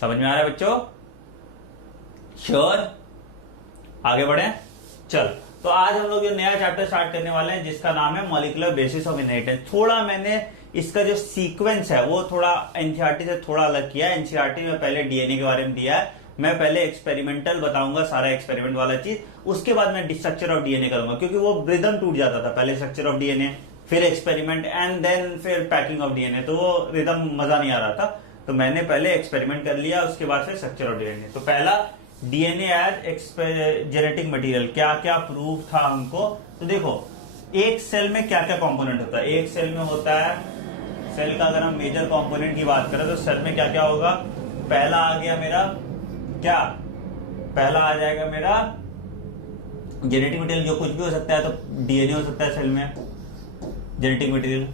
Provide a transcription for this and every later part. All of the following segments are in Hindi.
समझ में आ रहा है बच्चों? श्योर? आगे बढ़े। चल, तो आज हम लोग ये नया चैप्टर स्टार्ट करने वाले हैं जिसका नाम है मॉलिक्यूलर बेसिस ऑफ इनहेरिटेंस। थोड़ा मैंने इसका जो सीक्वेंस है वो थोड़ा एनसीईआरटी से थोड़ा अलग किया है। एनसीईआरटी में पहले डीएनए के बारे में दिया है, मैं पहले एक्सपेरिमेंटल बताऊंगा, सारा एक्सपेरिमेंट वाला चीज, उसके बाद मैं स्ट्रक्चर ऑफ डीएनए करूंगा, क्योंकि वो रिदम टूट जाता था। पहले स्ट्रक्चर ऑफ डीएनए, फिर एक्सपेरिमेंट एंड देन फिर पैकिंग ऑफ डीएनए, तो वो रिदम मजा नहीं आ रहा था। तो मैंने पहले एक्सपेरिमेंट कर लिया, उसके बाद फिर स्ट्रक्चर ऑफ डीएनए। तो पहला डीएनए एज जेनेटिक मटेरियल, क्या क्या प्रूफ था हमको। तो देखो, एक सेल में क्या क्या कंपोनेंट होता है। एक सेल में होता है, सेल का अगर हम मेजर कंपोनेंट की बात करें तो सेल में क्या क्या होगा। पहला आ गया मेरा क्या, पहला आ जाएगा मेरा जेनेटिक मटेरियल, जो कुछ भी हो सकता है। तो डीएनए हो सकता है सेल में जेनेटिक मटेरियल,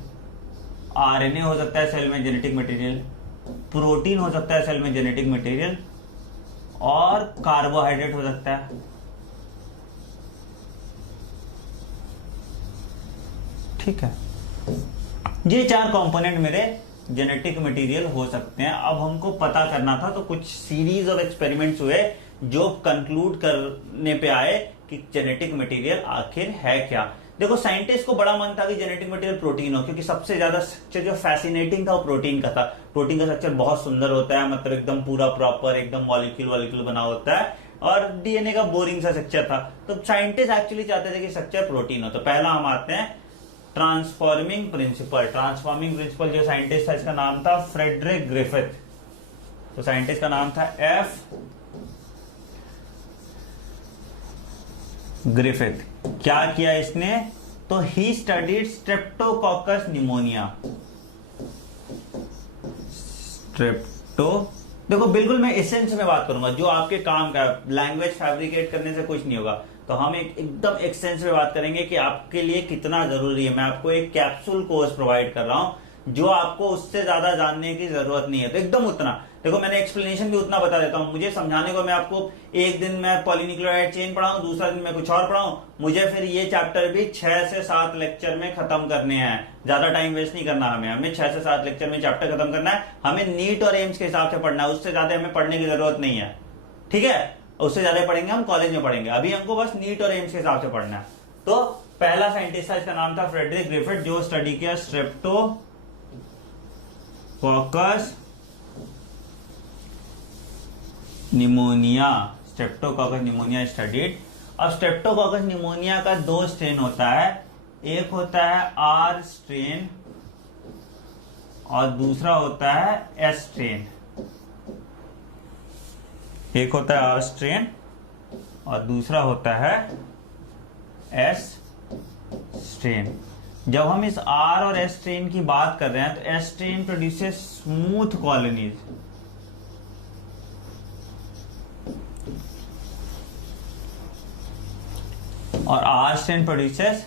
आरएनए हो सकता है सेल में जेनेटिक मटेरियल, प्रोटीन हो सकता है सेल में जेनेटिक मटेरियल, और कार्बोहाइड्रेट हो सकता है। ठीक है, ये चार कंपोनेंट मेरे जेनेटिक मटेरियल हो सकते हैं। अब हमको पता करना था, तो कुछ सीरीज ऑफ एक्सपेरिमेंट्स हुए जो कंक्लूड करने पे आए कि जेनेटिक मटेरियल आखिर है क्या। देखो, साइंटिस्ट को बड़ा मन था कि जेनेटिक मटेरियल प्रोटीन हो, क्योंकि सबसे ज्यादा स्ट्रक्चर जो फैसिनेटिंग था वो प्रोटीन का था। प्रोटीन का स्ट्रक्चर बहुत सुंदर होता है, मतलब एकदम पूरा प्रॉपर एकदम मॉलिक्यूल बना होता है, और डीएनए का बोरिंग सा स्ट्रक्चर था। तो साइंटिस्ट एक्चुअली चाहते थे कि स्ट्रक्चर प्रोटीन हो। तो पहला हम आते हैं ट्रांसफॉर्मिंग प्रिंसिपल। ट्रांसफॉर्मिंग प्रिंसिपल जो साइंटिस्ट था, इसका नाम था फ्रेडरिक ग्रिफिथ। तो साइंटिस्ट का नाम था एफ ग्रिफिथ। क्या किया इसने, तो ही स्टडीड स्ट्रेप्टोकॉकस निमोनिया। देखो, बिल्कुल मैं एसेंस में बात करूंगा, जो आपके काम का, लैंग्वेज फैब्रिकेट करने से कुछ नहीं होगा। तो हम एकदम एक्सेंस में बात करेंगे कि आपके लिए कितना जरूरी है। मैं आपको एक कैप्सूल कोर्स प्रोवाइड कर रहा हूं, जो आपको उससे ज्यादा जानने की जरूरत नहीं है। तो एकदम उतना, देखो मैंने एक्सप्लेनेशन भी उतना बता देता हूं। मुझे समझाने को, मैं आपको एक दिन मैं पॉलीन्यूक्लियोटाइड चेन पढ़ाऊं, दूसरा दिन मैं कुछ और पढ़ाऊं, मुझे फिर ये चैप्टर भी 6 से 7 लेक्चर में खत्म करने हैं। ज्यादा टाइम वेस्ट नहीं करना हमें 6 से 7 लेक्चर में चैप्टर खत्म करना है। हमें नीट और एम्स के हिसाब से पढ़ना है, उससे ज्यादा हमें पढ़ने की जरूरत नहीं है। ठीक है, उससे ज्यादा पढ़ेंगे हम कॉलेज में पढ़ेंगे, अभी हमको बस नीट और एम्स के हिसाब से पढ़ना है। तो पहला साइंटिस्ट था, इसका नाम था फ्रेडरिक ग्रिफिथ, जो स्टडी किया streptococcus pneumonia. Streptococcus pneumonia studied. अब स्ट्रेप्टोकॉकस निमोनिया का 2 स्ट्रेन होता है, एक होता है आर स्ट्रेन और दूसरा होता है एस स्ट्रेन। एक होता है आर स्ट्रेन और दूसरा होता है एस स्ट्रेन। जब हम इस आर और एस स्ट्रेन की बात कर रहे हैं, तो S strain produces smooth colonies, और R strain produces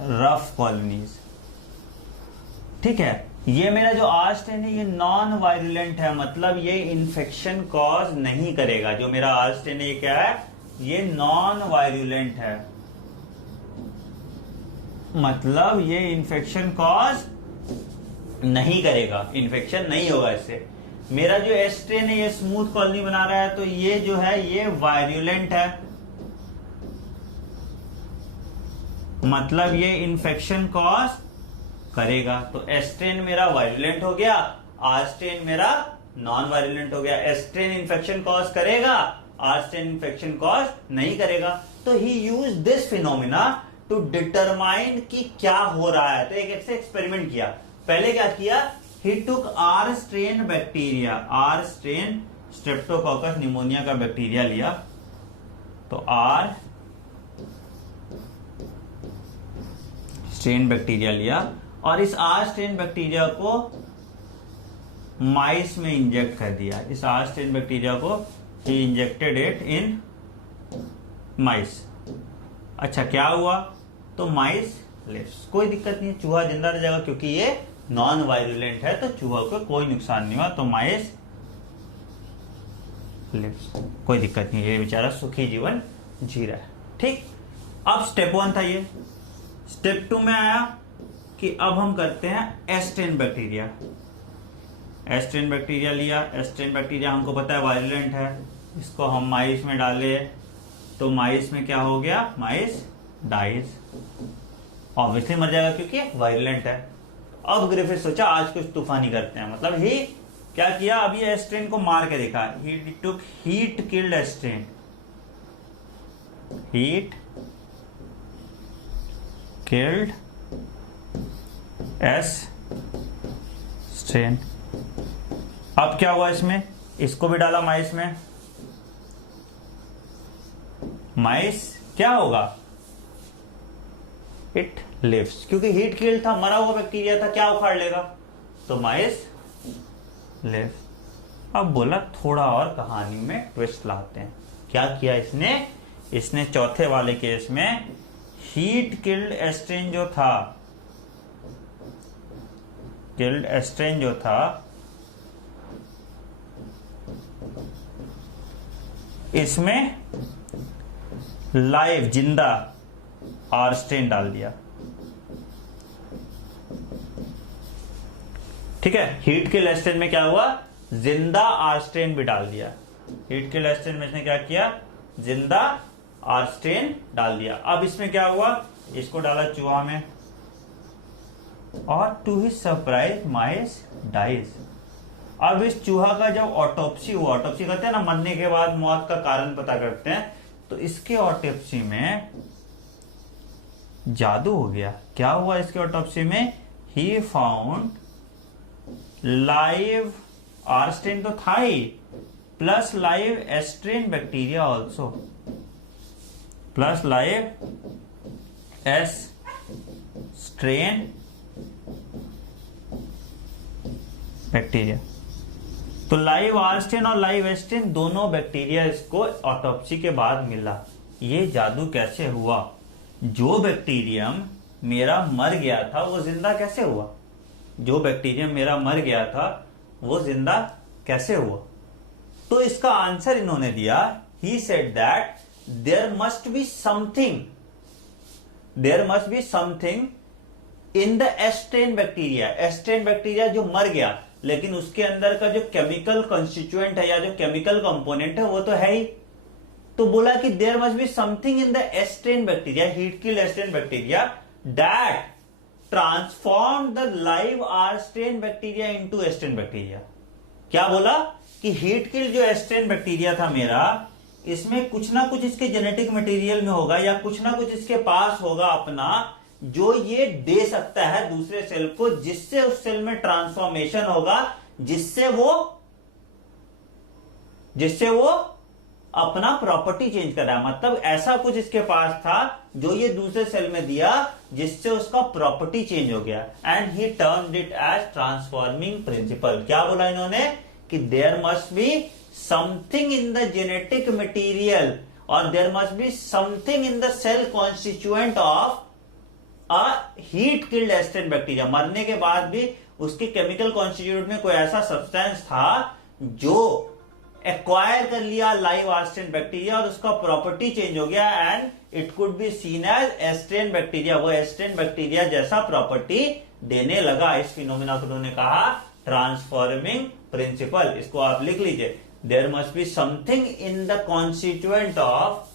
rough colonies. ठीक है, ये मेरा जो आर स्ट्रेन है ये नॉन वायरुलेंट है, मतलब ये इन्फेक्शन कॉज नहीं करेगा। जो मेरा आर स्ट्रेन है ये क्या है, ये नॉन वायरुलेंट है, मतलब ये इन्फेक्शन कॉज नहीं करेगा, इन्फेक्शन नहीं होगा इससे। मेरा जो एस स्ट्रेन है ये स्मूथ कॉलोनी बना रहा है, तो ये जो है ये वायरुलेंट है, मतलब ये इन्फेक्शन कॉज करेगा। तो एस स्ट्रेन मेरा वायरुलेंट हो गया, आर स्ट्रेन मेरा नॉन वायरुलेंट हो गया। एस स्ट्रेन इन्फेक्शन कॉज करेगा, आर स्ट्रेन इन्फेक्शन कॉज नहीं करेगा। तो he use this phenomena to determine कि क्या हो रहा है। तो एक ऐसे एक्सपेरिमेंट किया। पहले क्या किया, he took R strain bacteria, R strain streptococcus pneumonia का बैक्टीरिया लिया। तो आर स्ट्रेन बैक्टीरिया लिया, और इस आर स्ट्रेन बैक्टीरिया को माइस में इंजेक्ट कर दिया। इस आर स्ट्रेन बैक्टीरिया को ही इंजेक्टेड इट इन माइस। अच्छा, क्या हुआ, तो माइस लिव्स, कोई दिक्कत नहीं, चूहा जिंदा रह जाएगा, क्योंकि ये नॉन वायरुलेंट है, तो चूहा को कोई नुकसान नहीं हुआ। तो माइस लिव्स, कोई दिक्कत नहीं, ये बेचारा सुखी जीवन जी रहा है। ठीक, अब स्टेप 1 था ये। स्टेप 2 में आया कि अब हम करते हैं S strain bacteria. S strain bacteria लिया। एस्ट्रेन बैक्टीरिया हमको पता है वायलेंट है, इसको हम माइस में डाले तो माइस में क्या हो गया, माइस डाइज, ऑब्वियसली मर जाएगा क्योंकि वायलेंट है। अब ग्रिफिथ सोचा आज कुछ तूफानी करते हैं, मतलब ही क्या किया, अभी एस्ट्रेन को मार के देखा, ही टुक हीट किल्ड एस्ट्रेन, हीट किल्ड एस्ट्रेन। अब क्या हुआ इसमें, इसको भी डाला माइस में, माइस क्या होगा, इट लिव्स, क्योंकि हीट किल्ड था, मरा हुआ बैक्टीरिया था, क्या उखाड़ लेगा, तो माइस लिव्स। अब बोला थोड़ा और कहानी में ट्विस्ट लाते हैं। क्या किया इसने चौथे वाले केस में हीट किल्ड एस्ट्रेन जो था, किल्ड एस्ट्रेन जो था, इसमें लाइव जिंदा आर्स्टेन डाल दिया। ठीक है, हीट किल्ड एस्ट्रेन में क्या हुआ, जिंदा आर्स्टेन भी डाल दिया। हीट किल्ड एस्ट्रेन में इसने क्या किया, जिंदा आर्स्टेन डाल दिया। अब इसमें क्या हुआ, इसको डाला चूहा में और to his surprise mice dies. अब इस चूहा का जब ऑटोप्सी हुआ, ऑटोप्सी कहते हैं ना मरने के बाद मौत का कारण पता करते हैं, तो इसके ऑटोप्सी में जादू हो गया। क्या हुआ इसके ऑटोप्सी में, ही फाउंड लाइव आर्स्टेन तो था ही, plus live S strain bacteria also, plus live S strain bacteria. तो लाइव आर्स्टेन और लाइव एस्ट्रेन दोनों बैक्टीरिया इसको ऑटोप्सी के बाद मिला। ये जादू कैसे हुआ, जो बैक्टीरियम मेरा मर गया था वो जिंदा कैसे हुआ, जो बैक्टीरियम मेरा मर गया था वो जिंदा कैसे हुआ। तो इसका आंसर इन्होंने दिया, he said that there must be something in the S strain bacteria. S strain bacteria जो मर गया, लेकिन उसके अंदर का जो केमिकल कॉन्स्टिट्यूएंट है या जो केमिकल कंपोनेंट है वो तो है ही। तो बोला कि there must be something in the S strain bacteria, heat killed S strain bacteria, that transform the live R strain bacteria into S strain bacteria. क्या बोला कि हीट किल्ड जो एस्ट्रेन बैक्टीरिया था मेरा, इसमें कुछ ना कुछ इसके जेनेटिक मटेरियल में होगा या कुछ ना कुछ इसके पास होगा अपना, जो ये दे सकता है दूसरे सेल को, जिससे उस सेल में ट्रांसफॉर्मेशन होगा, जिससे वो अपना प्रॉपर्टी चेंज कर रहा है। मतलब ऐसा कुछ इसके पास था जो ये दूसरे सेल में दिया, जिससे उसका प्रॉपर्टी चेंज हो गया। And he turned it as transforming principle. क्या बोला इन्होंने कि there must be something in the genetic material और there must be something in the cell constituent of a heat killed S strain bacteria. मरने के बाद भी उसके केमिकल कॉन्स्टिट्यूएंट में कोई ऐसा सब्सटेंस था जो एक्वायर कर लिया लाइव आर्स्टेन बैक्टीरिया और उसका प्रॉपर्टी चेंज हो गया, and it could be seen as S strain bacteria. वो एस्ट्रेन बैक्टीरिया जैसा प्रॉपर्टी देने लगा। इस फिनोमिना को उन्होंने कहा ट्रांसफॉर्मिंग प्रिंसिपल। इसको आप लिख लीजिए, there must be something in the constituent of,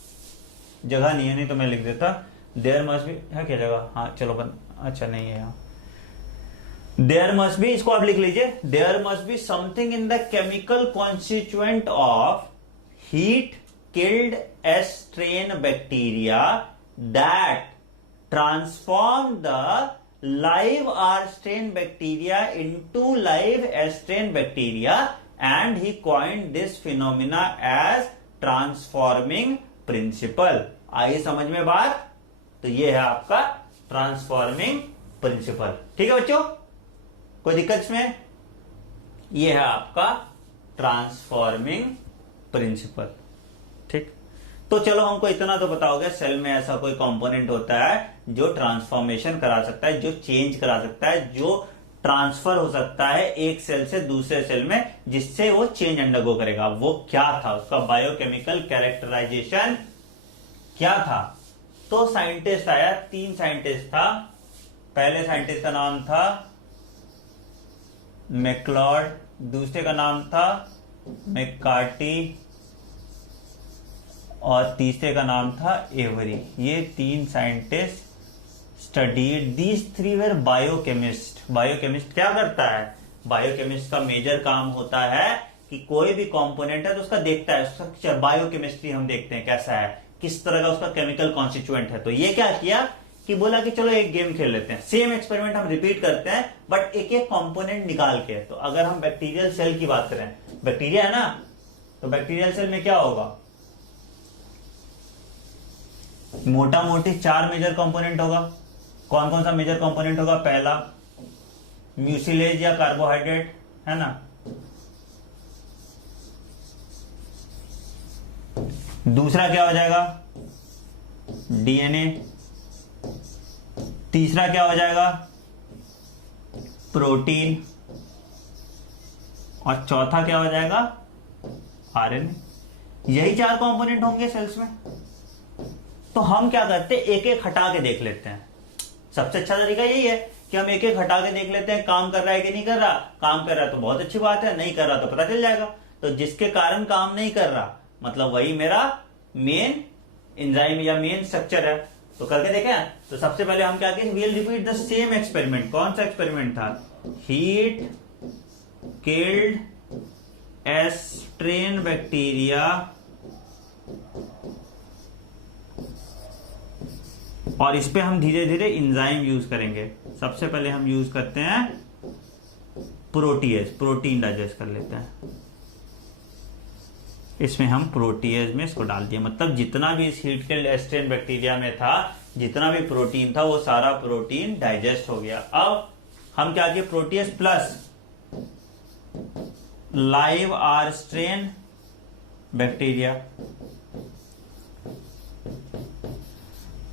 जगह नहीं है नहीं तो मैं लिख देता, देयर मस्ट बी है क्या जगह, हाँ चलो अच्छा नहीं है यहाँ, देयर मस्ट बी, इसको आप लिख लीजिए, there must be something in the chemical constituent of heat killed S strain bacteria that transform the live Arstein bacteria into live Astrein bacteria, and he coined this phenomena as transforming principle। आइए समझ में बात, तो ये है आपका ट्रांसफॉर्मिंग प्रिंसिपल। ठीक है बच्चों, कोई दिक्कत इसमें, ये है आपका ट्रांसफॉर्मिंग प्रिंसिपल। ठीक, तो चलो हमको इतना तो पता हो गया, सेल में ऐसा कोई कंपोनेंट होता है जो ट्रांसफॉर्मेशन करा सकता है, जो चेंज करा सकता है, जो ट्रांसफर हो सकता है एक सेल से दूसरे सेल में, जिससे वो चेंज अंडरगो करेगा। वो क्या था, उसका बायोकेमिकल कैरेक्टराइजेशन क्या था। तो साइंटिस्ट आया, 3 साइंटिस्ट था। पहले साइंटिस्ट का नाम था मैक्लॉड दूसरे का नाम था मैकार्टी और तीसरे का नाम था एवरी। ये 3 scientist studied these 3 were biochemist. Biochemist क्या करता है? बायोकेमिस्ट का मेजर काम होता है कि कोई भी कंपोनेंट है तो उसका देखता है, उसका बायोकेमिस्ट्री हम देखते हैं कैसा है, किस तरह का उसका केमिकल कॉन्स्टिट्यूएंट है। तो ये क्या किया कि बोला कि चलो एक गेम खेल लेते हैं, सेम एक्सपेरिमेंट हम रिपीट करते हैं बट एक एक कंपोनेंट निकाल के। तो अगर हम बैक्टीरियल सेल की बात करें, बैक्टीरिया है ना, तो बैक्टीरियल सेल में क्या होगा? मोटा मोटी 4 मेजर कंपोनेंट होगा। कौन कौन सा मेजर कंपोनेंट होगा? पहला म्यूसिलेज या कार्बोहाइड्रेट, है ना। दूसरा क्या हो जाएगा? डीएनए। तीसरा क्या हो जाएगा? प्रोटीन। और चौथा क्या हो जाएगा? आरएनए। यही 4 कंपोनेंट होंगे सेल्स में। तो हम क्या करते हैं, एक एक हटा के देख लेते हैं। सबसे अच्छा तरीका यही है कि हम एक एक हटा के देख लेते हैं काम कर रहा है कि नहीं कर रहा। काम कर रहा है तो बहुत अच्छी बात है, नहीं कर रहा तो पता चल जाएगा। तो जिसके कारण काम नहीं कर रहा मतलब वही मेरा मेन एंजाइम या मेन स्ट्रक्चर है। तो करके देखें। तो सबसे पहले हम क्या किए, we will repeat the same experiment. कौन सा एक्सपेरिमेंट था? हीट किल्ड एस्ट्रेन बैक्टीरिया और इस पे हम धीरे धीरे एंजाइम यूज करेंगे। सबसे पहले हम यूज करते हैं प्रोटीएज, प्रोटीन डाइजेस्ट कर लेते हैं। इसमें हम प्रोटीएज में इसको डाल दिया, मतलब जितना भी इस हीट किल्ड एस्ट्रेन बैक्टीरिया में था, जितना भी प्रोटीन था वो सारा प्रोटीन डाइजेस्ट हो गया। अब हम क्या किए, protease plus live are strain bacteria.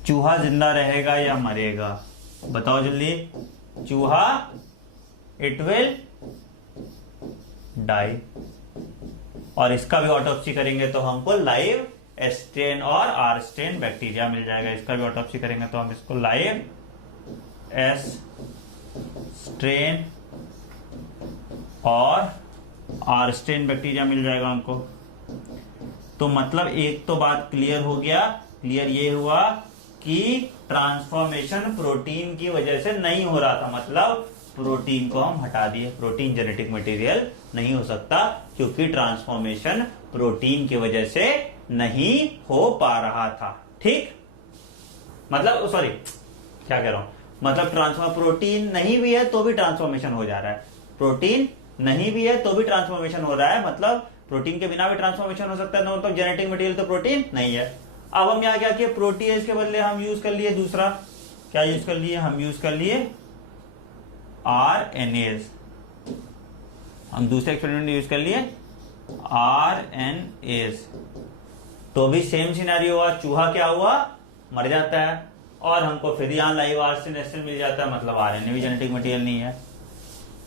चूहा जिंदा रहेगा या मरेगा? बताओ जल्दी। चूहा इट विल डाई। और इसका भी ऑटोप्सी करेंगे तो हमको लाइव एस्ट्रेन और आर स्ट्रेन बैक्टीरिया मिल जाएगा। इसका भी ऑटोप्सी करेंगे तो हम इसको लाइव एस्ट्रेन और आर स्ट्रेन बैक्टीरिया मिल जाएगा हमको। तो मतलब एक तो बात क्लियर हो गया। क्लियर ये हुआ कि ट्रांसफॉर्मेशन प्रोटीन की वजह से नहीं हो रहा था, मतलब प्रोटीन को हम हटा दिए। प्रोटीन जेनेटिक मटेरियल नहीं हो सकता क्योंकि ट्रांसफॉर्मेशन प्रोटीन की वजह से नहीं हो पा रहा था। ठीक, मतलब सॉरी क्या कह रहा हूं, मतलब ट्रांसफॉर्म प्रोटीन नहीं भी है तो भी ट्रांसफॉर्मेशन हो जा रहा है। प्रोटीन नहीं भी है तो भी ट्रांसफॉर्मेशन हो रहा है, मतलब प्रोटीन के बिना भी ट्रांसफॉर्मेशन हो सकता है। तो मतलब जेनेटिक मटेरियल तो प्रोटीन नहीं है। अब हम यहाँ क्या किए, प्रोटीएज के बदले हम यूज कर लिए दूसरा। क्या यूज कर लिए? हम यूज कर लिए आरएनएज। हम दूसरे एक्सपेरिमेंट यूज कर लिए आरएनएज। तो भी सेम सिनेरियो हुआ। चूहा क्या हुआ? मर जाता है और हमको फिर यहां लाइव आरएनए मिल जाता है, मतलब आरएनए भी जेनेटिक मटेरियल नहीं है।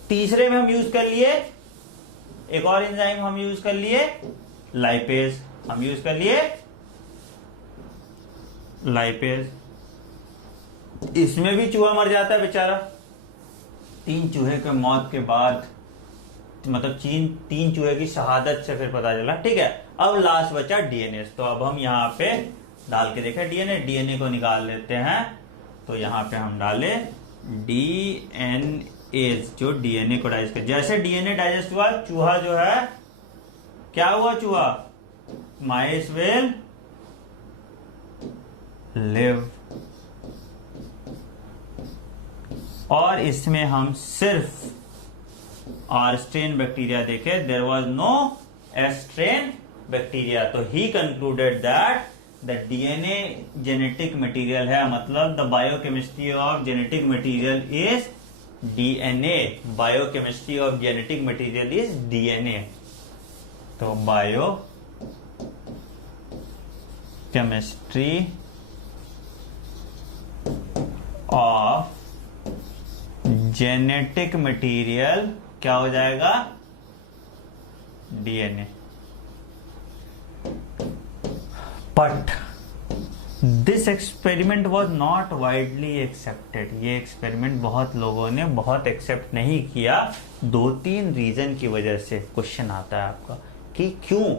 तीसरे में हम यूज कर लिए एक और एंजाइम, हम यूज कर लिए लाइपेज। हम यूज कर लिए लाइपेज। इसमें भी चूहा मर जाता है बेचारा। 3 चूहे के मौत के बाद, मतलब 3 चूहे की शहादत से फिर पता चला। ठीक है, अब लास्ट बचा डीएनए। तो अब हम यहाँ पे डाल के देखें डीएनए। डीएनए को निकाल लेते हैं। तो यहाँ पे हम डाले डीएनए, जो डीएनए को डाइजेस्ट कर। जैसे डीएनए डाइजेस्ट हुआ, चूहा जो है क्या हुआ? चूहा माइस विल लिव। और इसमें हम सिर्फ आर स्ट्रेन बैक्टीरिया देखे, there was no S strain bacteria. तो he concluded that the DNA genetic material है, मतलब the biochemistry of genetic material is DNA. Biochemistry of genetic material is DNA. तो biochemistry of genetic material क्या हो जाएगा? DNA. But this experiment was not widely accepted. ये एक्सपेरिमेंट बहुत लोगों ने बहुत एक्सेप्ट नहीं किया। 2-3 रीजन की वजह से क्वेश्चन आता है आपका कि क्यों।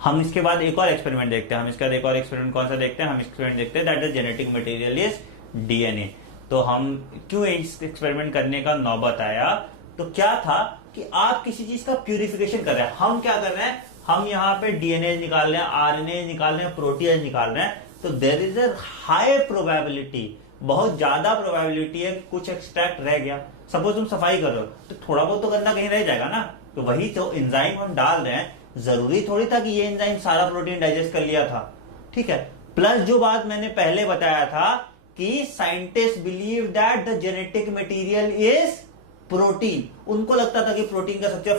हम इसके बाद एक और एक्सपेरिमेंट देखते हैं। हम इसके बाद एक और एक्सपेरिमेंट कौन सा देखते हैं? हम एक्सपेरिमेंट देखते हैं that the genetic material is DNA. तो हम क्यों इस एक्सपेरिमेंट करने का नौबत आया? तो क्या था कि आप किसी चीज का प्यूरिफिकेशन कर रहे हैं। हम क्या कर रहे हैं? हम यहाँ पे डीएनए निकाल रहे हैं, आरएनए निकाल रहे हैं, प्रोटीन निकाल रहे हैं। तो there is a high probability, बहुत ज्यादा प्रोबेबिलिटी है कुछ एक्सट्रैक्ट रह गया। सपोज तुम सफाई कर रहे हो तो थोड़ा बहुत तो गंदा कहीं रह जाएगा ना। तो वही तो एंजाइम हम डाल रहे हैं, जरूरी थोड़ी था कि ये एंजाइम सारा प्रोटीन डाइजेस्ट कर लिया था। ठीक है। प्लस जो बात मैंने पहले बताया था कि scientist believe that the genetic material is protein. उनको लगता था कि प्रोटीन का सबसे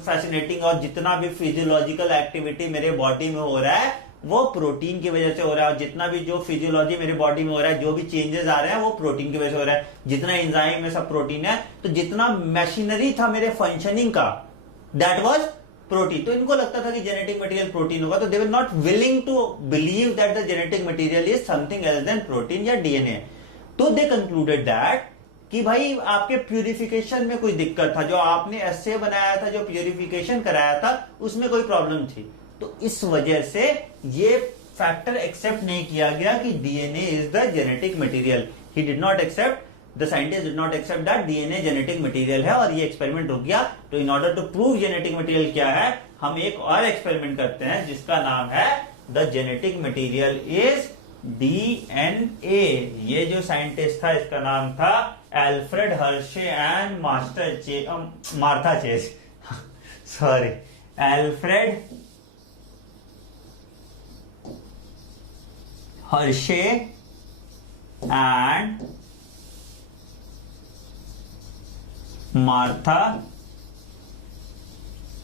फैसिनेटिंग और जितना भी फिजियोलॉजिकल एक्टिविटी मेरे बॉडी में हो रहा है वो प्रोटीन की वजह से हो रहा है। और जितना भी जो फिजियोलॉजी मेरे बॉडी में हो रहा है, जो भी चेंजेस आ रहे हैं वो प्रोटीन की वजह से हो रहा है। जितना एंजाइम है सब प्रोटीन है। तो जितना मशीनरी था मेरे फंक्शनिंग का दैट वाज प्रोटीन। तो इनको लगता था कि जेनेटिक मटेरियल प्रोटीन होगा। तो they were not willing to believe that the genetic material is something else than protein या डीएनए। तो दे कंक्लूडेड दैट कि भाई आपके प्यूरिफिकेशन में कोई दिक्कत था। जो आपने एस्से बनाया था, जो प्यूरिफिकेशन कराया था, उसमें कोई प्रॉब्लम थी। तो इस वजह से ये फैक्टर एक्सेप्ट नहीं किया गया कि DNA is the genetic material. He did not accept, the scientist did not accept that DNA genetic material है और ये एक्सपेरिमेंट रुक गया। तो in order to prove genetic material क्या है, हम एक और एक्सपेरिमेंट करते हैं जिसका नाम है the genetic material is DNA. ये जो साइंटिस्ट था इसका नाम था Alfred Hershey and Martha chase sorry, Alfred Hershey and Martha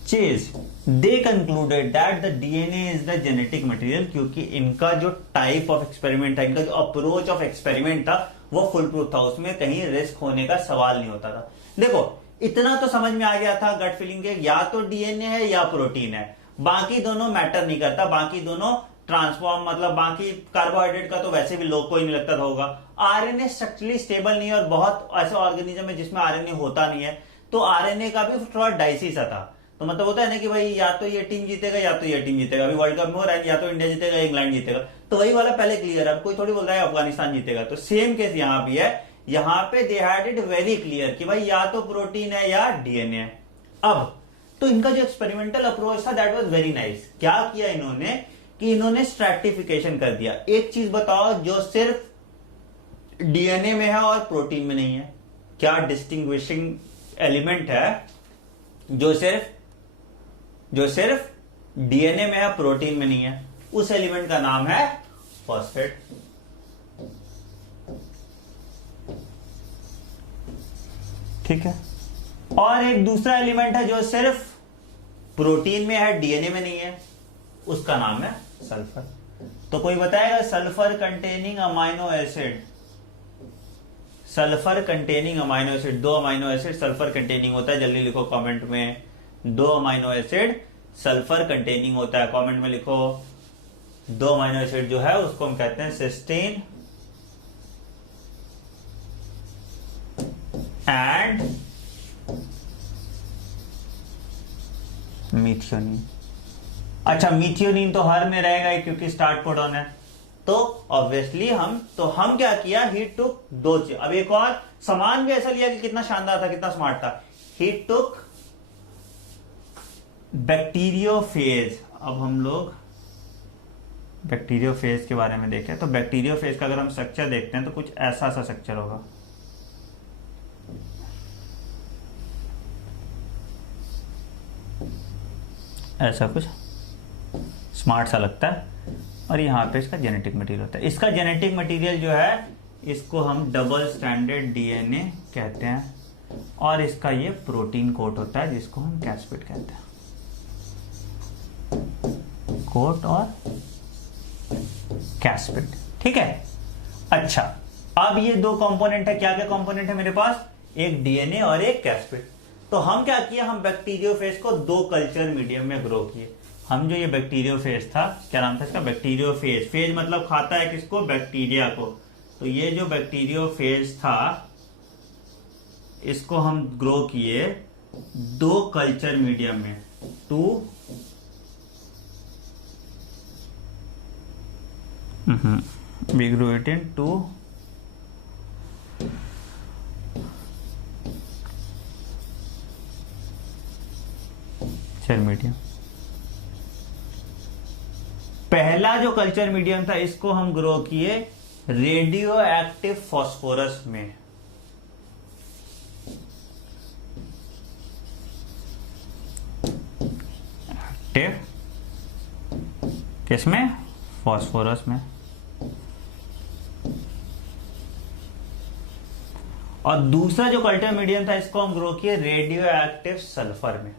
chase. They concluded that the DNA is the genetic material. क्योंकि इनका जो टाइप ऑफ एक्सपेरिमेंट था, इनका जो अप्रोच ऑफ एक्सपेरिमेंट था वो फुल प्रूफ था। उसमें कहीं रिस्क होने का सवाल नहीं होता था। देखो इतना तो समझ में आ गया था गट फीलिंग के, या तो डीएनए है या प्रोटीन है, बाकी दोनों मैटर नहीं करता। बाकी दोनों ट्रांसफॉर्म, मतलब बाकी कार्बोहाइड्रेट का तो वैसे भी लोग को ही नहीं लगता होगा। आरएनए स्ट्रक्चरली स्टेबल नहीं है और बहुत ऐसे ऑर्गेनिज्म है जिसमें आरएनए होता नहीं है। तो आरएनए का भी थोड़ा डाइसी सा था। तो मतलब होता है ना कि भाई या तो ये टीम जीतेगा या तो ये टीम जीतेगा। अभी वर्ल्ड कप में हो रहा है, या तो इंडिया जीतेगा या इंग्लैंड जीतेगा। तो वही वाला पहले क्लियर है। अब कोई थोड़ी बोल रहा है अफगानिस्तान जीतेगा। तो सेम केस यहां भी है। यहां पे they had it very clear कि भाई या तो प्रोटीन है या डीएनए है। अब तो इनका जो एक्सपेरिमेंटल अप्रोच था दैट वाज वेरी नाइस। क्या किया इन्होंने कि इन्होंने स्ट्रैटिफिकेशन कर दिया। एक चीज बताओ जो सिर्फ डीएनए में है और प्रोटीन में नहीं है, क्या डिस्टिंग्विशिंग एलिमेंट है जो सिर्फ डीएनए में है प्रोटीन में नहीं है? उस एलिमेंट का नाम है फॉस्फेट। ठीक है। और एक दूसरा एलिमेंट है जो सिर्फ प्रोटीन में है डीएनए में नहीं है, उसका नाम है सल्फर। तो कोई बताएगा sulphur containing amino acid, sulphur containing amino acid, 2 amino acid sulphur containing होता है। जल्दी लिखो कमेंट में, 2 अमाइनो एसिड सल्फर कंटेनिंग होता है। कमेंट में लिखो 2 अमाइनो एसिड जो है उसको हम कहते हैं सिस्टीन एंड मिथियोनिन। अच्छा, मिथियोनिन तो हर में रहेगा ही क्योंकि स्टार्ट कोडॉन है। तो ऑब्वियसली हम क्या किया, ही टुक 2 चीज। अब एक और सामान भी ऐसा लिया कि कितना शानदार था, कितना स्मार्ट था। ही टुक बैक्टीरियोफेज। अब हम लोग बैक्टीरियोफेज के बारे में देखें तो बैक्टीरियोफेज का अगर हम स्ट्रक्चर देखते हैं तो कुछ ऐसा सा स्ट्रक्चर होगा। ऐसा कुछ स्मार्ट सा लगता है। और यहां पे इसका जेनेटिक मटेरियल होता है। इसका जेनेटिक मटेरियल जो है इसको हम डबल स्टैंडर्ड डीएनए कहते हैं। और इसका ये प्रोटीन कोट होता है जिसको हम कैस्पिड कहते हैं। कोट और कैस्पिड। ठीक है। अच्छा, अब ये 2 कंपोनेंट है। क्या क्या कंपोनेंट है मेरे पास? एक डीएनए और एक कैस्पिड। तो हम क्या किया, हम बैक्टीरियोफेज को 2 कल्चर मीडियम में ग्रो किए। हम जो ये बैक्टीरियोफेज था, क्या नाम था इसका, बैक्टीरियोफेज। फेज मतलब खाता है किसको, बैक्टीरिया को। तो ये जो बैक्टीरियोफेज था इसको हम ग्रो किए 2 कल्चर मीडियम में, 2 we grew it in 2 culture medium. पहला जो कल्चर मीडियम था इसको हम ग्रो किए रेडियो एक्टिव फॉस्फोरस में। एक्टिव किसमें, फॉस्फोरस में। और दूसरा जो कल्चर मीडियम था इसको हम ग्रो किए रेडियो एक्टिव सल्फर में।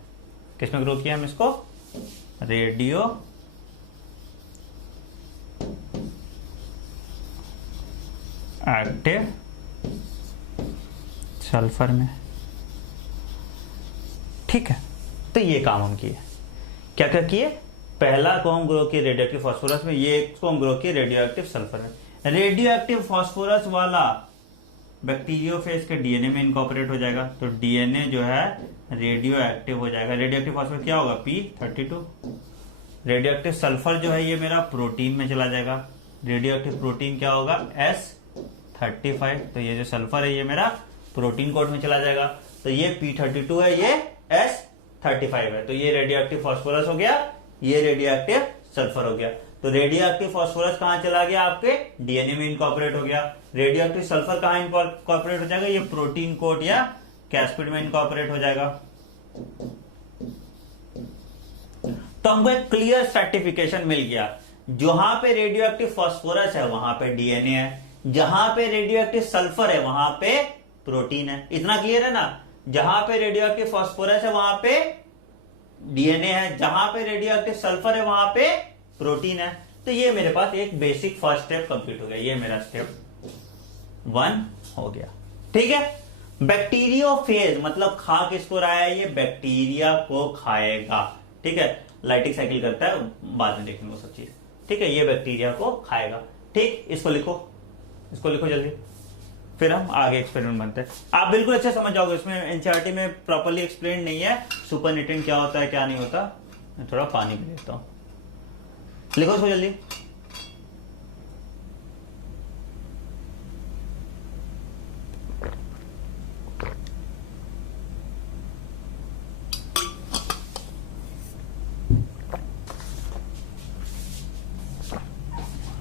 किसमें ग्रो किया हम इसको, रेडियो एक्टिव सल्फर में। ठीक है, तो ये काम हम किए। क्या क्या किए, पहला को हम ग्रो किए रेडियो एक्टिव फॉस्फोरस में, ये को हम ग्रो किए रेडियो एक्टिव सल्फर में। रेडियो एक्टिव फॉस्फोरस वाला बैक्टीरियोफेज के डीएनए में इनकॉर्पोरेट हो जाएगा, तो डीएनए जो है रेडियो एक्टिव हो जाएगा। रेडियो एक्टिव फॉस्फोरस क्या होगा, P32। रेडियो एक्टिव सल्फर जो है ये मेरा प्रोटीन में चला जाएगा। रेडियो एक्टिव प्रोटीन क्या होगा, S35। तो ये जो सल्फर है ये मेरा प्रोटीन कोड में चला जाएगा। तो ये P32 है, ये S35 है। तो ये रेडियो एक्टिव फॉस्फोरस हो गया, ये रेडियो एक्टिव सल्फर हो गया। तो रेडियो एक्टिव फॉस्फोरस कहां चला गया, आपके डीएनए में इनकॉर्पोरेट हो गया। रेडियो एक्टिव सल्फर कहां इनकॉर्पोरेट हो जाएगा, ये प्रोटीन कोड या कैस्पिड में इनकॉर्पोरेट हो जाएगा। तो हमको एक क्लियर सर्टिफिकेशन मिल गया, जहां पे रेडियो एक्टिव फॉस्फोरस है वहां पे डीएनए है, जहां पे रेडियो एक्टिव सल्फर है वहां पे प्रोटीन है। इतना क्लियर है ना, जहां पे रेडियो एक्टिव फॉस्फोरस है वहां पे डीएनए है, जहां पे रेडियो एक्टिव सल्फर है वहां पे प्रोटीन है। तो ये मेरे पास एक बेसिक फर्स्ट स्टेप कंप्लीट हो गया, ये मेरा स्टेप 1 हो गया। ठीक है, बैक्टीरियोफेज मतलब खा किसको रहा है, ये बैक्टीरिया को खाएगा। ठीक है, लाइटिक साइकिल करता है, बाद में देखेंगे वो सब चीज। ठीक है, ये बैक्टीरिया को खाएगा। ठीक, इसको लिखो, इसको लिखो जल्दी, फिर हम आगे एक्सपेरिमेंट बनते हैं। आप बिल्कुल अच्छे समझ जाओगे, इसमें एनसीईआरटी में प्रॉपर्ली एक्सप्लेन नहीं है सुपर न्यूट्रिएंट क्या होता है क्या नहीं होता। मैं थोड़ा पानी भी लेता हूं, लिखो इसको जल्दी।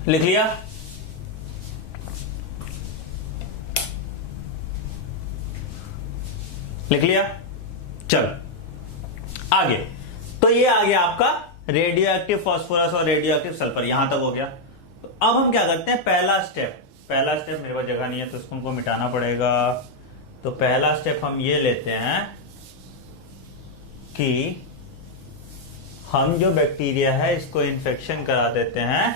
लिख लिया, लिख लिया, चल आगे। तो ये आ गया आपका रेडियो एक्टिव फॉस्फोरस और रेडियो एक्टिव सल्फर, यहां तक हो गया। तो अब हम क्या करते हैं, पहला स्टेप मेरे पास जगह नहीं है तो इसको मिटाना पड़ेगा। तो पहला स्टेप हम ये लेते हैं कि हम जो बैक्टीरिया है इसको इन्फेक्शन करा देते हैं।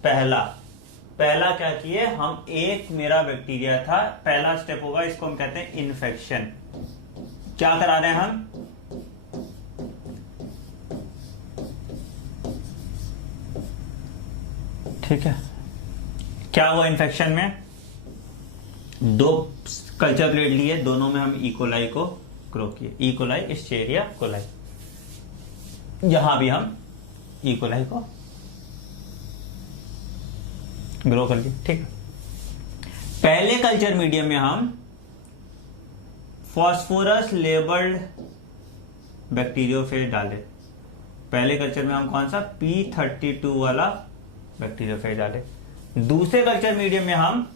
पहला क्या किए हम, एक मेरा बैक्टीरिया था, पहला स्टेप होगा, इसको हम कहते हैं इन्फेक्शन। क्या करा रहे हैं हम, ठीक है, क्या हुआ इन्फेक्शन में, 2 कल्चर प्लेट लिए, दोनों में हम इकोलाई को ग्रो किए। इकोलाई, एस्चेरिया कोलाई, यहां भी हम इकोलाई को ग्रो कर लिए। ठीक, पहले कल्चर मीडियम में हम फॉस्फोरस लेबल्ड बैक्टीरियोफेज डाले। पहले कल्चर में हम कौन सा, P32 वाला बैक्टीरियोफेज डाले। दूसरे कल्चर मीडियम में हम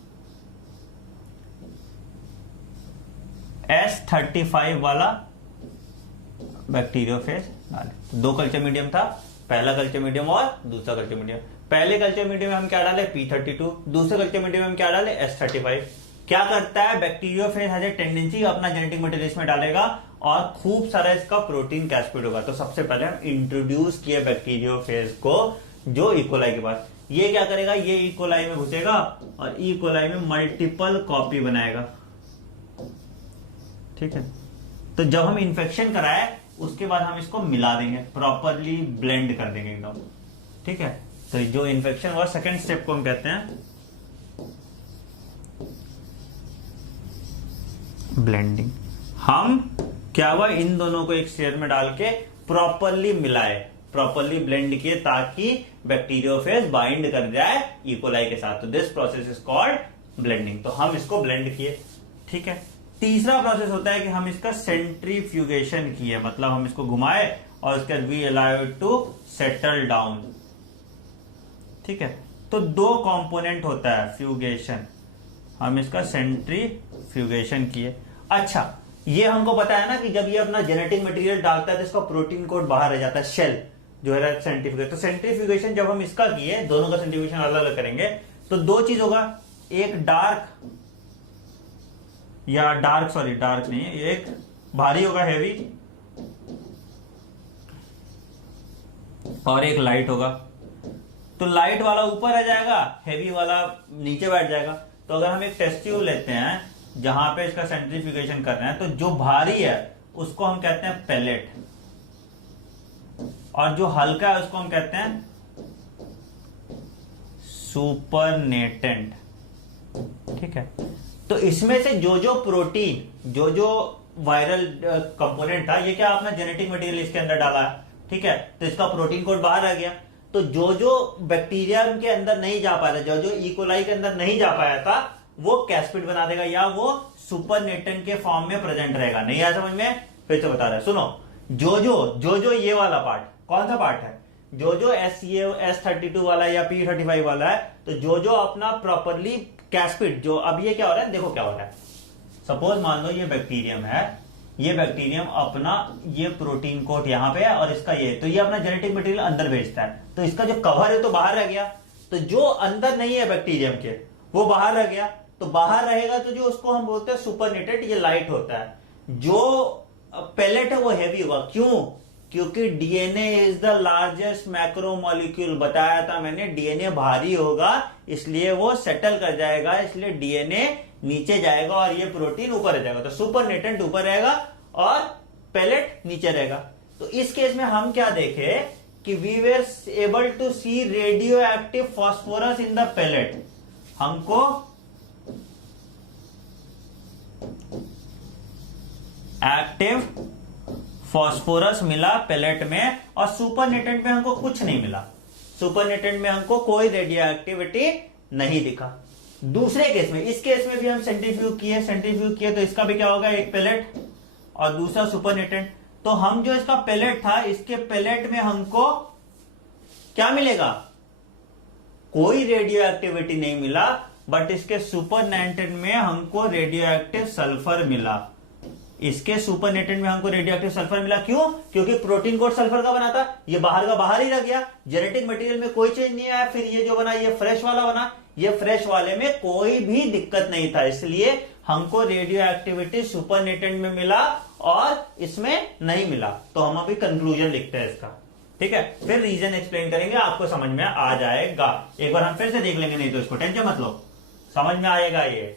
S35 वाला बैक्टीरियोफेज डाले। 2 कल्चर मीडियम था, पहला कल्चर मीडियम और दूसरा कल्चर मीडियम। पहले कल्चर मीडियम में हम क्या डाले, P32। दूसरे कल्चर मीडियम में हम क्या डाले, S35। क्या करता है, बैक्टीरियोफेज हैज ए टेंडेंसी अपना जेनेटिक मटेरियल इसमें डालेगा और खूब सारा इसका प्रोटीन कैस्केड होगा। तो सबसे पहले हम इंट्रोड्यूस किए बैक्टीरियोफेज को जो इकोलाई के पास। ये क्या करेगा, ये इकोलाई में घुसेगा और इकोलाई में मल्टीपल कॉपी बनाएगा। ठीक है, तो जब हम इन्फेक्शन कराए उसके बाद हम इसको मिला देंगे, प्रॉपरली ब्लेंड कर देंगे एकदम। ठीक है, तो जो इन्फेक्शन हुआ सेकेंड स्टेप को हम कहते हैं ब्लेंडिंग। हम क्या हुआ, इन दोनों को एक स्टेयर में डाल के प्रॉपरली मिलाए, प्रॉपरली ब्लेंड किए ताकि बैक्टीरियोफेज बाइंड कर जाए इकोलाई के साथ। तो this process is called blending. तो हम इसको ब्लेंड किए। ठीक है, तीसरा प्रोसेस होता है कि हम इसका सेंट्रीफ्यूगेशन किए, मतलब हम इसको घुमाए और उसके बाद we allow it to settle down. ठीक है, तो दो कंपोनेंट होता है फ्यूगेशन, हम इसका सेंट्रीफ्यूगेशन किए। अच्छा, ये हमको पता है ना कि जब ये अपना जेनेटिक मटेरियल डालता है तो इसका प्रोटीन कोड बाहर रह जाता है, शेल जो है सेंट्रीफ्यूगेशन। तो सेंट्रीफ्यूगेशन जब हम इसका किए, दोनों का सेंट्रीफ्यूगेशन अलग अलग करेंगे, तो दो चीज होगा, एक डार्क नहीं, एक भारी होगा हेवी, और एक लाइट होगा। तो लाइट वाला ऊपर आ जाएगा, हेवी वाला नीचे बैठ जाएगा। तो अगर हम एक टेस्ट ट्यूब लेते हैं जहां पे इसका सेंट्रीफ्यूगेशन कर रहे हैं, तो जो भारी है उसको हम कहते हैं पेलेट, और जो हल्का है उसको हम कहते हैं सुपरनेटेंट। ठीक है, तो इसमें से जो जो प्रोटीन, जो जो वायरल कंपोनेंट था, ये क्या आपने जेनेटिक मटेरियल इसके अंदर डाला है। ठीक है, तो इसका प्रोटीन कोड बाहर आ गया। तो जो जो बैक्टीरिया के अंदर नहीं जा पाया था, जो जो इकोलाई के अंदर नहीं जा पाया था, वो कैस्पिड बना देगा या वो सुपरनेटेंट के फॉर्म में प्रेजेंट रहेगा। नहीं आया समझ में? फिर से बता रहा है, सुनो। जो जो ये वाला पार्ट, कौन सा पार्ट है, जो जो S32 वाला या P35 वाला है, तो जो जो अपना प्रॉपरली कैस्पिड, जो अब ये क्या हो रहा है, देखो क्या हो रहा है। सपोज मान लो ये बैक्टीरियम है, ये बैक्टीरियम अपना ये प्रोटीन कोट यहां पे है और इसका ये, तो ये अपना जेनेटिक मटेरियल अंदर भेजता है, तो इसका जो कवर है तो बाहर रह गया। तो जो अंदर नहीं है बैक्टीरियम के, वो बाहर रह गया। तो बाहर रहेगा तो जो उसको हम बोलते हैं सुपरनेटेड, ये लाइट होता है। जो पेलेट है वो हेवी होगा। क्यों? क्योंकि DNA is the largest macromolecule, बताया था मैंने, डीएनए भारी होगा इसलिए वो सेटल कर जाएगा, इसलिए डीएनए नीचे जाएगा और ये प्रोटीन ऊपर रह जाएगा। तो सुपरनेटेंट ऊपर रहेगा और पेलेट नीचे रहेगा। तो इस केस में हम क्या देखे कि we were able to see radio active phosphorus in the pellet. हमको एक्टिव फॉस्फोरस मिला पेलेट में, और सुपरनेटेंट में हमको कुछ नहीं मिला। सुपरनेटेंट में हमको कोई रेडियो एक्टिविटी नहीं दिखा। दूसरे केस में, इस केस में भी हम सेंट्रीफ्यूज किए तो इसका भी क्या होगा, एक पेलेट और दूसरा सुपरनेटेंट। तो हम जो इसका पेलेट था, इसके पेलेट में हमको क्या मिलेगा, कोई रेडियो एक्टिविटी नहीं मिला, बट इसके सुपरनेटेंट में हमको रेडियो एक्टिव सल्फर मिला। इसके सुपरनेटेंट में हमको रेडियो एक्टिव सल्फर मिला। क्यों? क्योंकि प्रोटीन कोड सल्फर का बना था, ये बाहर का बाहर ही रह गया, जेनेटिक मटेरियल में कोई चेंज नहीं आया। फिर ये जो बना, ये फ्रेश वाला बना, ये फ्रेश वाले में कोई भी दिक्कत नहीं था, इसलिए हमको रेडियो एक्टिविटी सुपरनेटेंट में मिला और इसमें नहीं मिला। तो हम अभी कंक्लूजन लिखते हैं इसका। ठीक है, फिर रीजन एक्सप्लेन करेंगे, आपको समझ में आ जाएगा। एक बार हम फिर से देख लेंगे, नहीं तो इसको टेंशन मत लो, समझ में आएगा ये।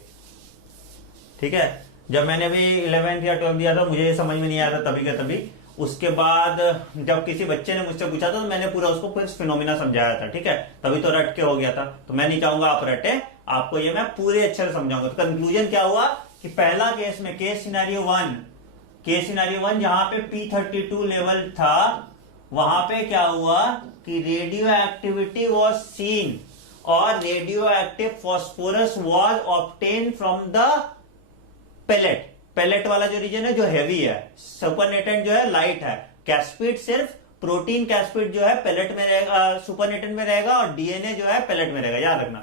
ठीक है, जब मैंने भी 11th या 12th दिया था, मुझे ये समझ में नहीं आया था तभी का तभी। उसके बाद जब किसी बच्चे ने मुझसे पूछा था तो मैंने पूरा उसको फिर फिनोमिना समझाया था। ठीक है, तभी तो रट के हो गया था। तो मैं नहीं चाहूंगा आप रटे, आपको ये मैं पूरे अच्छे से समझाऊंगा। तो कंक्लूजन क्या हुआ कि पहला केस में, केस सिनेरियो वन जहां पे P32 लेवल था, वहां पे क्या हुआ कि रेडियो एक्टिविटी वॉज सीन और radio active phosphorus was obtain from the pellet वाला जो रीजन है जो हेवी है, सुपरनेटेंट जो है लाइट है, कैस्पिड सिर्फ प्रोटीन कैस्पिड जो है पेलेट में रहेगा, सुपरनेटेंट में रहेगा, और डीएनए जो है पेलेट में रहेगा, याद रखना।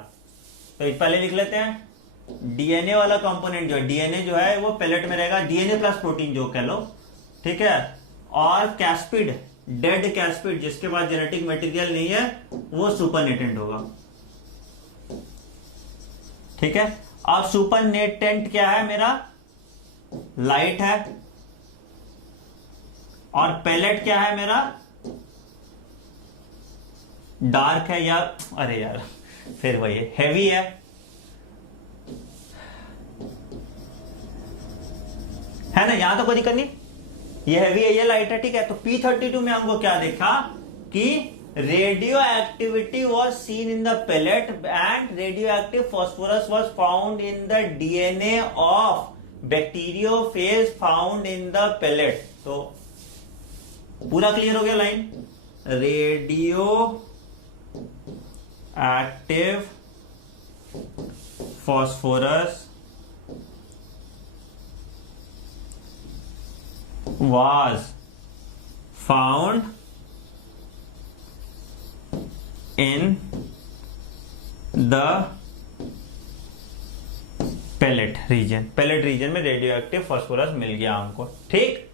तो पहले लिख लेते हैं, डीएनए वाला कंपोनेंट जो है, डीएनए जो है वो पेलेट में रहेगा, डीएनए प्लस प्रोटीन जो कह लो। ठीक है, और कैस्पिड, डेड कैस्पिड जिसके पास जेनेटिक मटेरियल नहीं है, वो सुपरनेटेंट होगा। ठीक है, अब सुपरनेटेंट क्या है मेरा, लाइट है, और पेलेट क्या है मेरा, डार्क है, या अरे यार फिर वही हैवी है। है ना, यहां तो कोई दिक्कत नहीं। ये हैवी है, ये लाइट है, ठीक है। तो P32 में हमको क्या देखा कि radio activity was seen in the pellet and radio active phosphorus was found in the DNA of bacteriophage found in the pellet. तो पूरा क्लियर हो गया line. Radio active phosphorus was found in the pellet region। pellet region में रेडियो एक्टिव फॉस्फोरस मिल गया हमको, ठीक।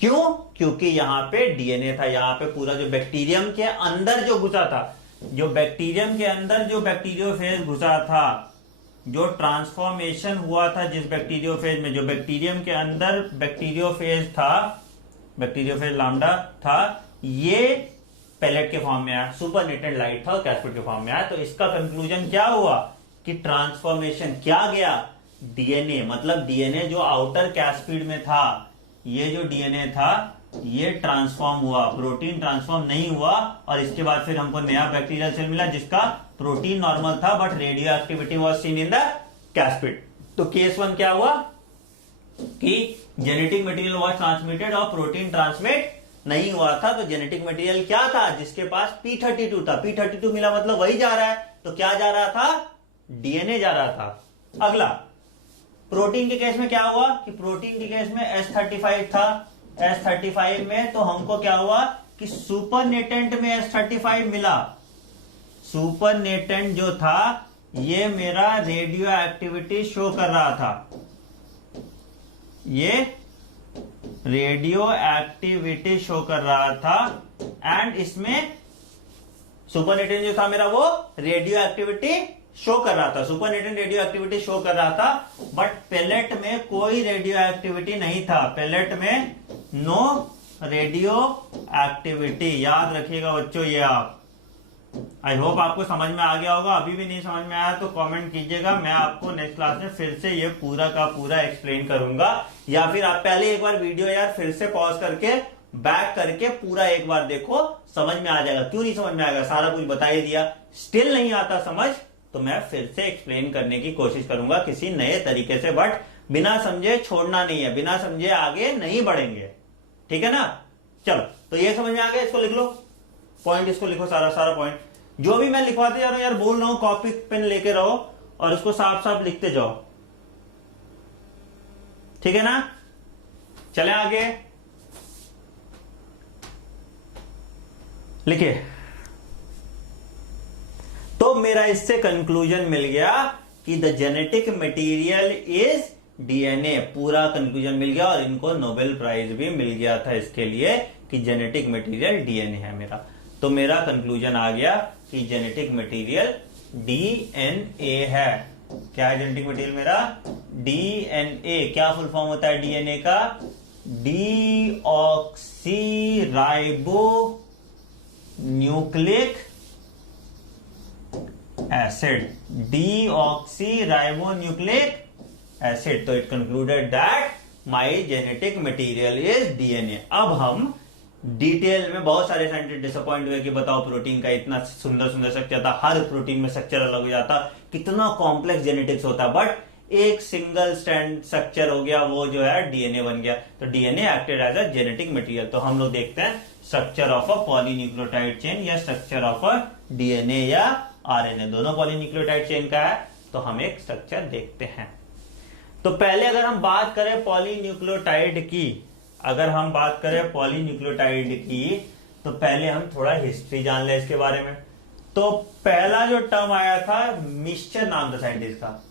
क्यों? क्योंकि यहां पे डीएनए था, यहां पे पूरा जो बैक्टीरियम के अंदर जो घुसा था, जो बैक्टीरियम के अंदर जो बैक्टीरियोफेज घुसा था, जो ट्रांसफॉर्मेशन हुआ था जिस बैक्टीरियोफेज में, जो बैक्टीरियम के अंदर बैक्टीरियोफेज था, बैक्टीरियोफेज लैम्डा था, ये पेलेट के फॉर्म में आया, सुपरनेटेड लाइट था और कैस्पिड के फॉर्म में आया। तो इसका कंक्लूजन क्या हुआ कि ट्रांसफॉर्मेशन क्या गया, डीएनए, मतलब डीएनए जो आउटर कैस्पिड में था, ये जो डीएनए था ये ट्रांसफॉर्म हुआ, प्रोटीन ट्रांसफॉर्म नहीं हुआ। और इसके बाद फिर हमको नया बैक्टीरियल सेल मिला जिसका प्रोटीन नॉर्मल था but radio activity was scene in the capsid. तो केस 1 क्या हुआ कि जेनेटिक मटेरियल वाज ट्रांसमिटेड और प्रोटीन ट्रांसमिट नहीं हुआ था। तो जेनेटिक मटेरियल क्या था, जिसके पास P32 था, P32 मिला मतलब वही जा रहा है। तो क्या जा रहा था, डीएनए जा रहा था। अगला प्रोटीन के केस में क्या हुआ कि प्रोटीन के केस में S35 था, S35 में तो हमको क्या हुआ कि सुपरनेटेंट में S35 मिला। सुपरनेटेंट जो था ये मेरा रेडियो एक्टिविटी शो कर रहा था, ये रेडियो एक्टिविटी शो कर रहा था। एंड इसमें सुपरनेटेंट जो था मेरा वो रेडियो एक्टिविटी शो कर रहा था, सुपरनेटेंट रेडियो एक्टिविटी शो कर रहा था। बट पेलेट में कोई रेडियो एक्टिविटी नहीं था, पेलेट में नो रेडियो एक्टिविटी। याद रखिएगा बच्चों ये आप, आई होप आपको समझ में आ गया होगा। अभी भी नहीं समझ में आया तो कमेंट कीजिएगा, मैं आपको नेक्स्ट क्लास में फिर से ये पूरा का पूरा एक्सप्लेन करूंगा। या फिर आप पहले एक बार वीडियो यार फिर से पॉज करके बैक करके पूरा एक बार देखो, समझ में आ जाएगा। क्यों नहीं समझ में आएगा, सारा कुछ बता ही दिया। स्टिल नहीं आता समझ तो मैं फिर से एक्सप्लेन करने की कोशिश करूंगा किसी नए तरीके से, बट बिना समझे छोड़ना नहीं है, बिना समझे आगे नहीं बढ़ेंगे, ठीक है ना। चलो तो ये समझ में आ गया, इसको लिख लो, पॉइंट इसको लिखो, सारा पॉइंट जो भी मैं लिखवाते जा रहा हूं यार, बोल रहा हूं कॉपी पेन लेके रहो और उसको साफ साफ लिखते जाओ, ठीक है ना। चले आगे, लिखिए। तो मेरा इससे कंक्लूजन मिल गया कि the genetic material is DNA, पूरा कंक्लूजन मिल गया। और इनको नोबेल प्राइज भी मिल गया था इसके लिए कि जेनेटिक मटेरियल डीएनए है मेरा। तो मेरा कंक्लूजन आ गया कि जेनेटिक मटेरियल डीएनए है। क्या है जेनेटिक मटेरियल मेरा, डीएनए। क्या फुल फॉर्म होता है डीएनए का, deoxyribonucleic acid, deoxyribonucleic acid. तो it concluded that my genetic material is DNA. अब हम डिटेल में, बहुत सारे साइंटिस्ट डिसअपॉइंट हुए कि बताओ प्रोटीन का इतना सुंदर सुंदर स्ट्रक्चर था, हर प्रोटीन में स्ट्रक्चर अलग हो जाता, कितना कॉम्प्लेक्स जेनेटिक्स होता, बट एक सिंगल स्ट्रैंड स्ट्रक्चर हो गया, वो जो है डीएनए बन गया। तो DNA acted as a genetic material. तो हम लोग देखते हैं structure of a polynucleotide chain या स्ट्रक्चर ऑफ अ डीएनए या आरएनए, दोनों पॉलीन्यूक्लियोटाइड चेन का है। तो हम एक स्ट्रक्चर देखते हैं। तो पहले अगर हम बात करें पॉलीन्यूक्लियोटाइड की, अगर हम बात करें पॉलीन्यूक्लियोटाइड की, तो पहले हम थोड़ा हिस्ट्री जान ले इसके बारे में। तो पहला जो टर्म आया था, मिक्सचर नाम था साइंटिस्ट का,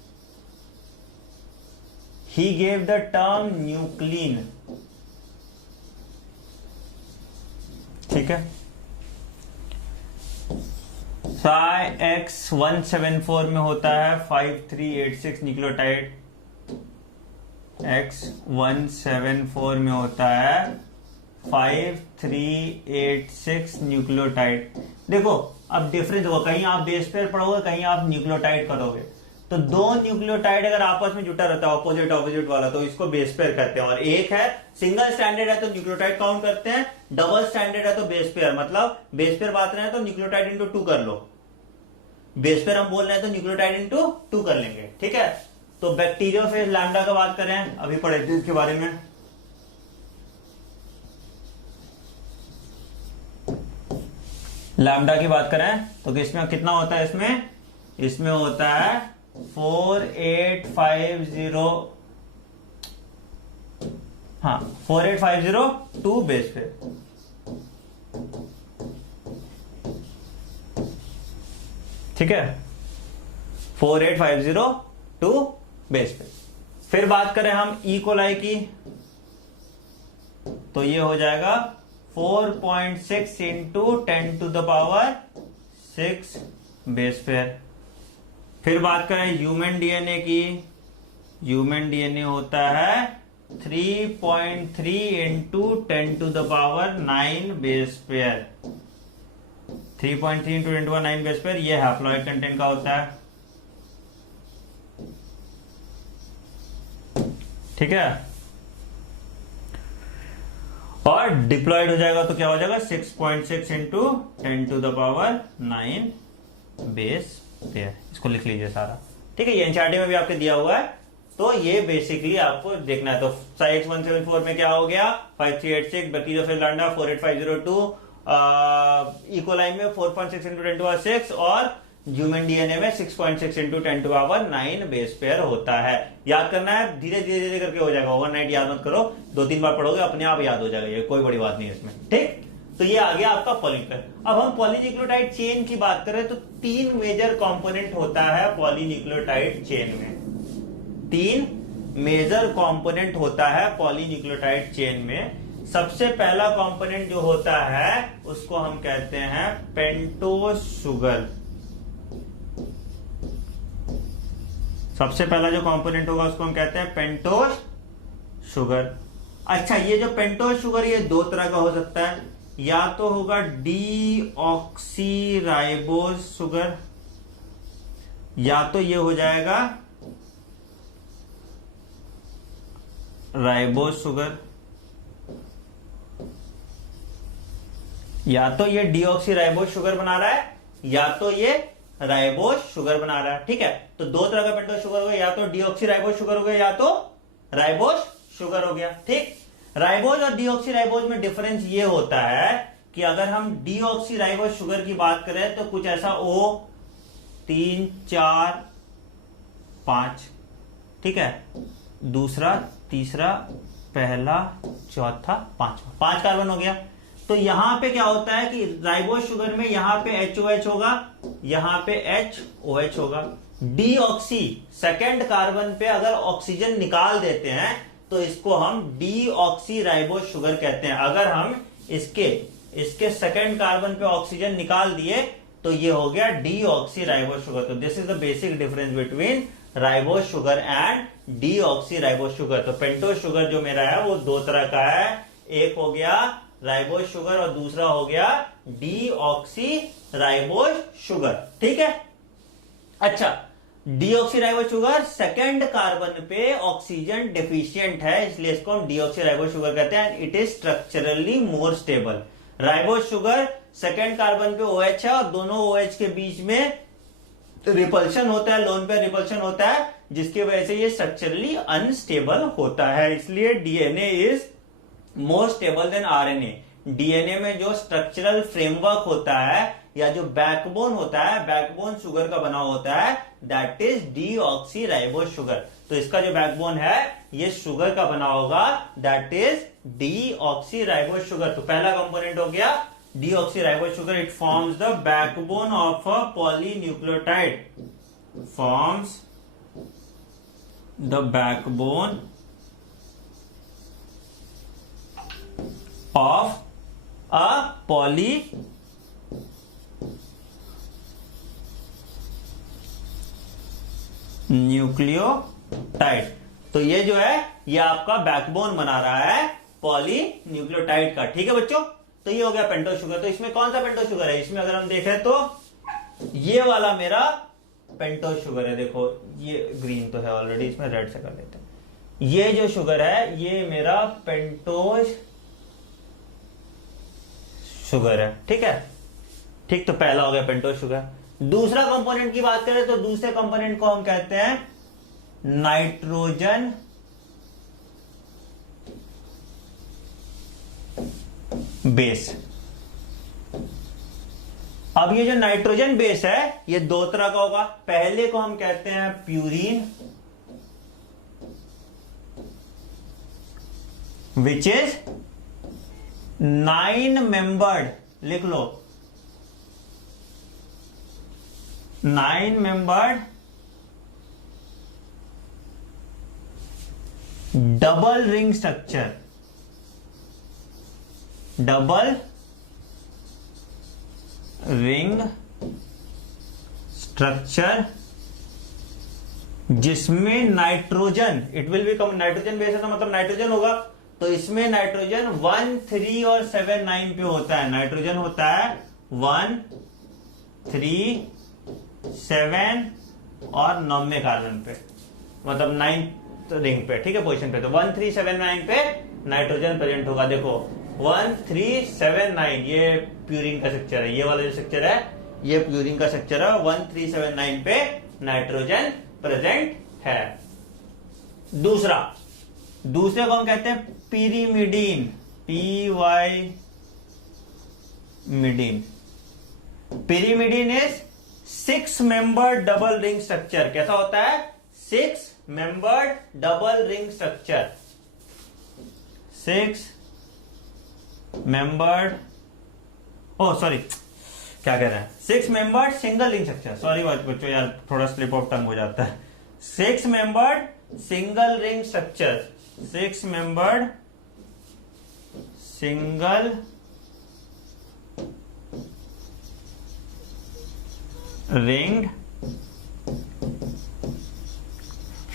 he gave the term nuclein, ठीक है। X174 में होता है 5386 न्यूक्लियोटाइड, X174 में होता है 5386 न्यूक्लियोटाइड। देखो अब डिफरेंस होगा, कहीं आप बेस पेयर पढ़ोगे, कहीं आप न्यूक्लियोटाइड करोगे। तो दो न्यूक्लियोटाइड अगर आपस में जुटा रहता है ऑपोजिट ऑपोजिट वाला, तो इसको बेस पेयर कहते हैं। और एक है सिंगल स्टैंडर्ड है तो न्यूक्लियोटाइड काउंट करते हैं, डबल स्टैंडर्ड है तो बेस पेयर, मतलब बेस पेयर बात रहे हैं तो न्यूक्लियोटाइड इंटू 2 कर लो, बेस पेयर हम बोल रहे हैं तो न्यूक्लियोटाइड इंटू 2 कर लेंगे, ठीक है। तो बैक्टीरियोफेज लैम्डा का बात करें, अभी पढ़े थे इसके बारे में। लैम्डा की बात करें तो इसमें कितना होता है, इसमें होता है 4850, हाँ 48502 बेस पे, ठीक है, 48502 बेस पे। फिर बात करें हम ई कोलाई की, तो ये हो जाएगा 4.6 इंटू 10⁻6 बेस पेयर। फिर बात करें ह्यूमन डीएनए की, ह्यूमन डीएनए होता है 3.3 into 10⁻9 base pair, 3.3 into 10⁻9 base pair, ये हैप्लॉइड कंटेंट का होता है, ठीक है। और डिप्लॉयड हो जाएगा तो क्या हो जाएगा 6.6 इंटू 10�9 बेस पेयर, इसको लिख लीजिए सारा, ठीक है। ये एनसीईआरटी में भी आपके दिया हुआ है, तो ये बेसिकली आपको देखना है। तो साइक्स 174 में क्या हो गया 5386, बैक्टीरियोफेज लैम्डा 48502, इकोलाई में 4.6 इंटू 10⁻6 और ह्यूमन डीएनए में 6.6 इंटू 10⁻9 बेस पेयर होता है। याद करना है, धीरे धीरे धीरे करके हो जाएगा, ओवरनाइट याद मत करो, 2-3 बार पढ़ोगे अपने आप याद हो जाएगा, ये कोई बड़ी बात नहीं है इसमें, ठीक। तो ये आ गया आपका पॉलीन्यूक्लियोटाइड। अब हम पॉलीन्यूक्लियोटाइड चेन की बात करें तो 3 मेजर कंपोनेंट होता है पॉलीन्यूक्लियोटाइड चेन में, 3 मेजर कंपोनेंट होता है पॉलीन्यूक्लियोटाइड चेन में। सबसे पहला कंपोनेंट जो होता है उसको हम कहते हैं पेंटोज शुगर। सबसे पहला जो कंपोनेंट होगा उसको हम कहते हैं पेंटोज शुगर। अच्छा, ये जो पेंटोज शुगर ये 2 तरह का हो सकता है, या तो होगा डीऑक्सीराइबोज शुगर, या तो ये हो जाएगा राइबोज शुगर, या तो ये डीऑक्सीराइबोज शुगर बना रहा है या तो ये राइबोज शुगर बना रहा है, ठीक है। तो 2 तरह का पेंटोज शुगर हो गया, या तो डीऑक्सीराइबोज शुगर हो गया या तो राइबोज शुगर हो गया, ठीक। राइबोज और डीऑक्सीराइबोज में डिफरेंस ये होता है कि अगर हम डीऑक्सीराइबोज शुगर की बात करें तो कुछ ऐसा O 3 4 5, ठीक है, दूसरा तीसरा पहला चौथा पांचवा, 5 कार्बन हो गया। तो यहां पे क्या होता है कि राइबोज शुगर में यहां पे HOH होगा, यहां पे HOH होगा। डीऑक्सी सेकेंड कार्बन पे अगर ऑक्सीजन निकाल देते हैं तो इसको हम डीऑक्सी राइबोज शुगर कहते हैं। अगर हम इसके सेकेंड कार्बन पे ऑक्सीजन निकाल दिए तो ये हो गया डीऑक्सी राइबोज शुगर। तो this is the basic difference between ribose sugar and deoxy ribose sugar. तो पेंटोज शुगर जो मेरा है वो 2 तरह का है, एक हो गया राइबोज शुगर और दूसरा हो गया डीऑक्सी राइबोज शुगर, ठीक है। अच्छा, deoxy ribose sugar second carbon पे ऑक्सीजन डेफिशिएंट है, इसलिए इसको हम डीऑक्सी राइबोज शुगर कहते हैं। It is structurally more stable. Ribose sugar second carbon पे OH है और दोनों OH के बीच में रिपल्शन होता है, लोन पेयर रिपल्शन होता है, जिसकी वजह से ये स्ट्रक्चरली अनस्टेबल होता है। इसलिए DNA is more stable then RNA. DNA में जो स्ट्रक्चरल फ्रेमवर्क होता है या जो बैकबोन होता है, बैकबोन शुगर का बना होता है, that is deoxy ribose sugar. तो इसका जो बैकबोन है ये शुगर का बना होगा, that is deoxy ribose sugar. तो पहला कंपोनेंट हो गया deoxy ribose sugar. It forms the backbone of a polynucleotide, forms the backbone of a polynucleotide। तो ये जो है ये आपका बैकबोन बना रहा है पॉलीन्यूक्लियोटाइड का, ठीक है बच्चों। तो ये हो गया पेंटोज शुगर। तो इसमें कौन सा पेंटोज शुगर है, इसमें अगर हम देखें तो ये वाला मेरा पेंटोज शुगर है, देखो ये ग्रीन तो है ऑलरेडी, इसमें रेड से कर लेते हैं। ये जो शुगर है ये मेरा पेंटोज शुगर है, ठीक है। ठीक, तो पहला हो गया पेंटोज शुगर। दूसरा कंपोनेंट की बात करें तो दूसरे कंपोनेंट को हम कहते हैं नाइट्रोजन बेस। अब ये जो नाइट्रोजन बेस है ये दो तरह का होगा। पहले को हम कहते हैं प्यूरीन, विच इज 9 मेंबर्ड, लिख लो 9 membered double ring structure, double ring structure जिसमें nitrogen, it will become nitrogen base है तो मतलब नाइट्रोजन होगा, तो इसमें नाइट्रोजन 1, 3 और 7, 9 पे होता है। नाइट्रोजन होता है 1, 3, 7 और 9वें कार्बन पे, मतलब 9th रिंग पे, ठीक है, पोजीशन पे। तो 1, 3, 7, 9 पे नाइट्रोजन प्रेजेंट होगा। देखो 1, 3, 7, 9 ये प्यूरिन का स्ट्रक्चर है, ये वाला जो स्ट्रक्चर है ये प्यूरिन का स्ट्रक्चर है। 1, 3, 7, 9 पे नाइट्रोजन प्रेजेंट है। दूसरे को हम कहते हैं पिरीमिडीन, PY मिडीन। Pyrimidine is 6 membered double ring structure. कैसा होता है? 6 membered double ring structure, 6 membered, oh sorry क्या कह रहे हैं, 6 membered single ring structure. Sorry बच्चों यार थोड़ा स्लिप ऑफ टंग हो जाता है। 6 membered single ring structure, 6 membered single ring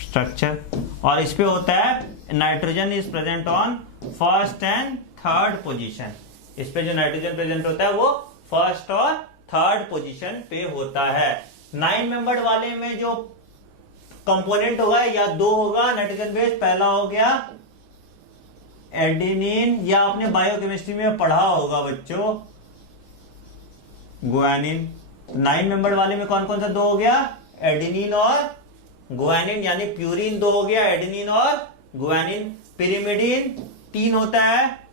structure. और इस पे होता है nitrogen is present on first and third position. इस पे जो नाइट्रोजन प्रेजेंट होता है वो फर्स्ट और थर्ड पोजीशन पे होता है। 9 मेंबर्ड वाले में जो कंपोनेंट होगा या 2 होगा नाइट्रोजन बेस। पहला हो गया एडेनिन, या आपने बायोकेमिस्ट्री में पढ़ा होगा बच्चों गुआनिन। 9 मेंबर्ड वाले में कौन कौन सा 2 हो गया? एडेनिन और गुआनिन, यानी प्यूरिन 2 हो गया, एडेनिन और गुआनिन। पिरिमिडीन 3 होता है,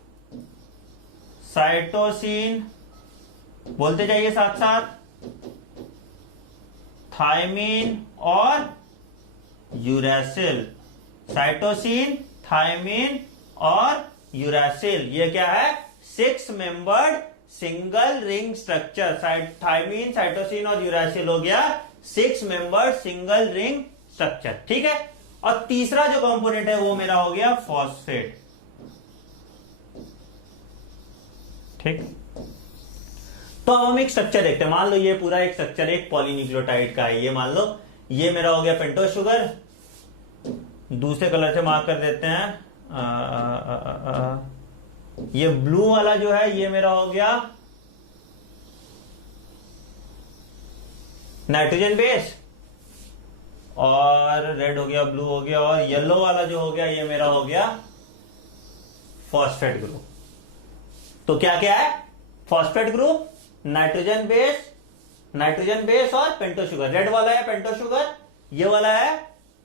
साइटोसिन, बोलते जाइए साथ साथ, थायमिन और यूरेसिल। साइटोसिन, थायमिन और यूरेसिल, ये क्या है? 6 membered single ring structure. Thymine, cytosine और यूरेसिल हो गया 6 मेंबर्ड सिंगल रिंग स्ट्रक्चर, ठीक है। और तीसरा जो कंपोनेंट है वो मेरा हो गया फॉस्फेट, ठीक। तो अब हम एक स्ट्रक्चर देखते हैं। मान लो ये पूरा एक स्ट्रक्चर एक पॉलीन्यूक्लियोटाइड का है। ये मान लो ये मेरा हो गया पेंटोज शुगर, दूसरे कलर से मार्क कर देते हैं। ये ब्लू वाला जो है ये मेरा हो गया नाइट्रोजन बेस, और रेड हो गया, ब्लू हो गया, और येलो वाला जो हो गया ये मेरा हो गया फॉस्फेट ग्रुप। तो क्या क्या है? फॉस्फेट ग्रुप, नाइट्रोजन बेस और पेंटोज शुगर। रेड वाला है पेंटोज शुगर, ये वाला है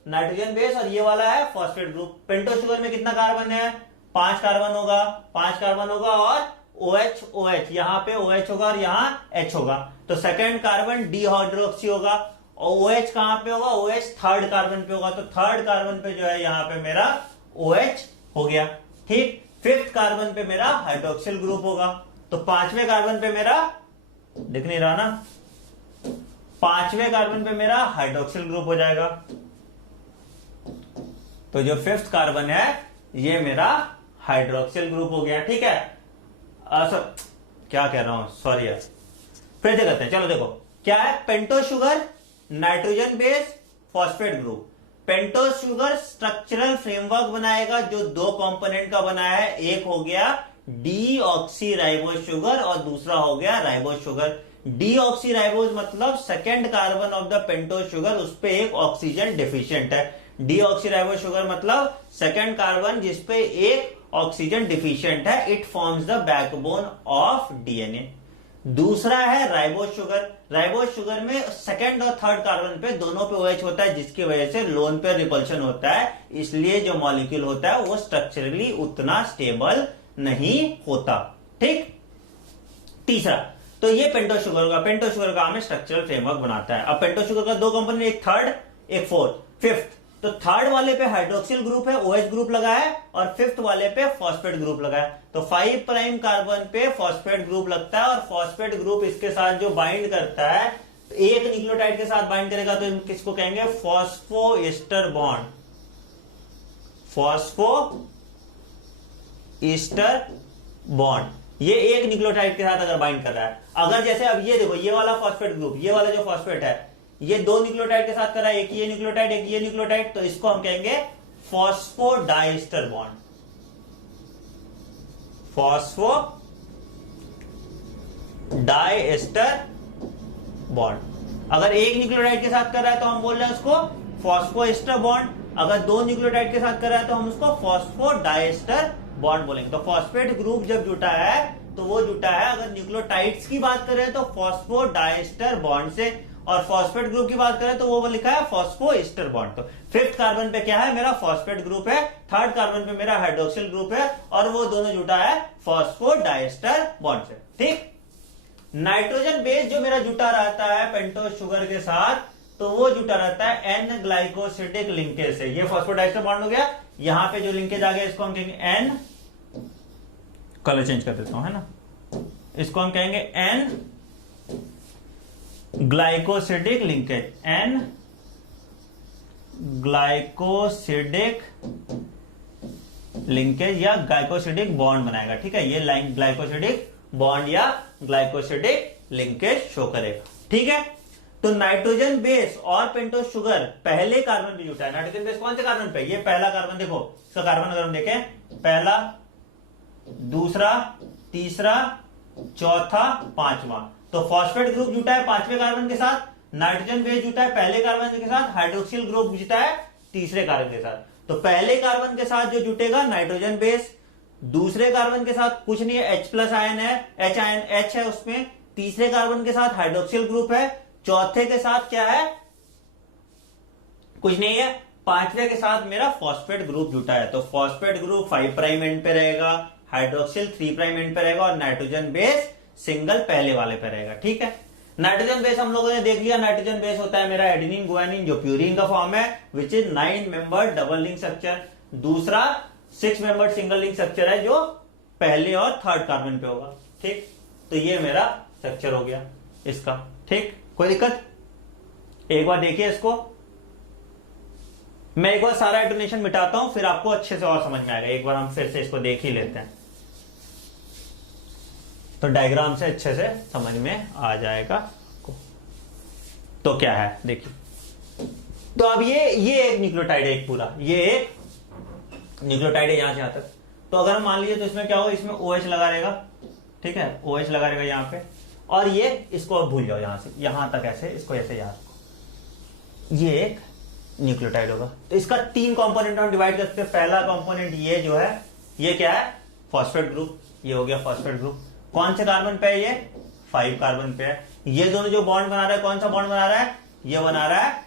नाइट्रोजन बेस और ये वाला है फॉस्फेट ग्रुप। पेंटोज शुगर में कितना कार्बन है? 5 कार्बन होगा, 5 कार्बन होगा, और OH यहां पे OH होगा और यहां H होगा, तो सेकेंड कार्बन डिहाइड्रोक्सी होगा। और OH कहां पे होगा? OH थर्ड कार्बन पे होगा, तो थर्ड कार्बन पे जो है यहां पे मेरा OH हो गया, ठीक। 5th कार्बन पे मेरा हाइड्रोक्सिल ग्रुप होगा, तो 5वें कार्बन पे मेरा, दिख नहीं रहा ना, 5वें कार्बन पे मेरा हाइड्रोक्सिल ग्रुप हो जाएगा। तो जो 5th कार्बन है ये मेरा हाइड्रोक्सिल ग्रुप हो गया, ठीक है। क्या कह रहा हूं, सॉरी यार, फिर से करते हैं। चलो देखो क्या है, pentose sugar, nitrogen base, phosphate group. Pentose sugar structural framework बनाएगा जो 2 कंपोनेंट का बना है। एक हो गया डीऑक्सी राइबोज शुगर और दूसरा हो गया राइबोज शुगर। डीऑक्सी राइबोज मतलब second carbon of the pentose sugar, उस पे एक ऑक्सीजन डिफिशिएंट है। डीऑक्सी राइबोज शुगर मतलब सेकेंड कार्बन जिसपे एक ऑक्सीजन डिफिशिएंट है, it forms the backbone of DNA. दूसरा है राइबोज शुगर। राइबोज शुगर में सेकेंड और थर्ड कार्बन पे दोनों पे OH होता है, जिसकी वजह से लोन पे रिपल्शन होता है, इसलिए जो मॉलिक्यूल होता है वो स्ट्रक्चरली उतना स्टेबल नहीं होता। ठीक। तीसरा, तो ये पेंटोज शुगर का, पेंटोज शुगर का हमें स्ट्रक्चरल फ्रेमवर्क बनाता है। अब पेंटोज शुगर का दो कंपोनेंट, एक थर्ड एक फोर्थ। फिफ्थ, तो थर्ड वाले पे हाइड्रोक्सिल ग्रुप है, OH ग्रुप लगा है, और फिफ्थ वाले पे फॉस्फेट ग्रुप लगा है। तो 5 प्राइम कार्बन पे फॉस्फेट ग्रुप लगता है, और फॉस्फेट ग्रुप इसके साथ जो बाइंड करता है, एक न्यूक्लियोटाइड के साथ बाइंड करेगा तो किसको कहेंगे? Phosphoester bond. फॉस्फोएस्टर बॉन्ड, ये एक न्यूक्लियोटाइड के साथ अगर बाइंड कर रहा है। अगर जैसे अब ये देखो, ये वाला फॉस्फेट ग्रुप, ये वाला जो फॉस्फेट है, ये दो न्यूक्लियोटाइड के साथ कर रहा है, एक ये न्यूक्लियोटाइड एक ये न्यूक्लियोटाइड, तो इसको हम कहेंगे फॉस्फोडाइस्टर बॉन्ड। Phosphodiester bond. अगर एक न्यूक्लियोटाइड के साथ कर रहा है तो हम बोल रहे हैं उसको फॉस्फोएस्टर बॉन्ड। अगर दो न्यूक्लियोटाइड के साथ कर रहा है तो हम उसको फॉस्फोडाइस्टर बॉन्ड बोलेंगे। तो फॉस्फेट ग्रुप जब जुटा है तो वो जुटा है, अगर न्यूक्लियोटाइड्स की बात करें तो फॉस्फोडाइस्टर बॉन्ड से, और फॉस्फेट ग्रुप की बात करें तो वो लिखा है फॉस्फोएस्टर बॉन्ड। तो फिफ्थ कार्बन पे क्या है? मेरा फॉस्फेट ग्रुप है, थर्ड कार्बन पे मेरा हाइड्रोक्सिल ग्रुप है, और वो दोनों जुटा है फॉस्फोडाइस्टर बॉन्ड से। ठीक। नाइट्रोजन बेस जो मेरा जुटा रहता है पेंटोज शुगर के साथ, तो वो जुटा रहता है एन ग्लाइकोसिडिक लिंकेज से। ये फॉस्फोडाइस्टर बॉन्ड हो गया, यहां पे जो लिंकेज आ गया इसको हम कहेंगे एन, कलर चेंज कर देता हूं, है ना, इसको हम कहेंगे N glycosidic linkage, N glycosidic linkage या ग्लाइकोसिडिक बॉन्ड बनाएगा। ठीक है, ये लाइन ग्लाइकोसिडिक बॉन्ड या ग्लाइकोसिडिक लिंकेज शो करेगा। ठीक है, तो नाइट्रोजन बेस और पेंटोज शुगर पहले कार्बन पे जुटा है। नाइट्रोजन बेस कौन से कार्बन पे? ये पहला कार्बन, देखो इसका कार्बन अगर हम देखें, पहला, दूसरा, तीसरा, चौथा, पांचवा। तो फॉस्फेट ग्रुप जुटा है पांचवें कार्बन के साथ, नाइट्रोजन बेस जुटा है पहले कार्बन के साथ, हाइड्रोक्सिल ग्रुप जुटा है तीसरे कार्बन के साथ। तो पहले कार्बन के साथ जो जुटेगा नाइट्रोजन बेस, दूसरे कार्बन के साथ कुछ नहीं है, H+ आयन है, H आयन H है उसमें, तीसरे कार्बन के साथ हाइड्रोक्सिल ग्रुप है, चौथे के साथ क्या है? कुछ नहीं है, पांचवे के साथ मेरा फॉस्फेट ग्रुप जुटा है। तो फॉस्फेट ग्रुप 5 प्राइम एंड पे रहेगा, हाइड्रोक्सिल 3 प्राइम एंड पे रहेगा, और नाइट्रोजन बेस सिंगल पहले वाले पे रहेगा। ठीक है, नाइट्रोजन बेस हम लोगों ने देख लिया। नाइट्रोजन बेस होता है मेरा एडेनिन गुआनिन, जो प्यूरिन का फॉर्म है, which is 9 member double link structure. दूसरा 6 मेंबर सिंगल लिंक स्ट्रक्चर है, जो पहले और थर्ड कार्बन पे होगा। ठीक, तो ये मेरा स्ट्रक्चर हो गया इसका। ठीक, कोई दिक्कत? एक बार देखिए इसको, मैं एक बार सारा एटोनेशन मिटाता हूं, फिर आपको अच्छे से और समझ में आएगा। एक बार हम फिर से इसको देख ही लेते हैं, तो डायग्राम से अच्छे से समझ में आ जाएगा। तो क्या है देखिए, तो अब ये एक न्यूक्लियोटाइड है, एक पूरा ये एक न्यूक्लियोटाइड है यहां से यहां तक। तो अगर हम मान लीजिए तो इसमें क्या होगा, इसमें OH लगा रहेगा। ठीक है, OH लगा रहेगा यहां पे, और ये इसको भूल जाओ, यहां से यहां तक ऐसे, इसको ऐसे याद रखो, ये एक न्यूक्लियोटाइड होगा। तो इसका 3 कंपोनेंट हम डिवाइड कर सकते हैं। पहला कंपोनेंट ये जो है, ये क्या है? Phosphate group. ये हो गया फॉस्फेट ग्रुप। कौन से कार्बन पे है? ये 5 कार्बन पे है। ये दोनों जो बॉन्ड बना रहा है, कौन सा बॉन्ड बना रहा है? ये बना रहा है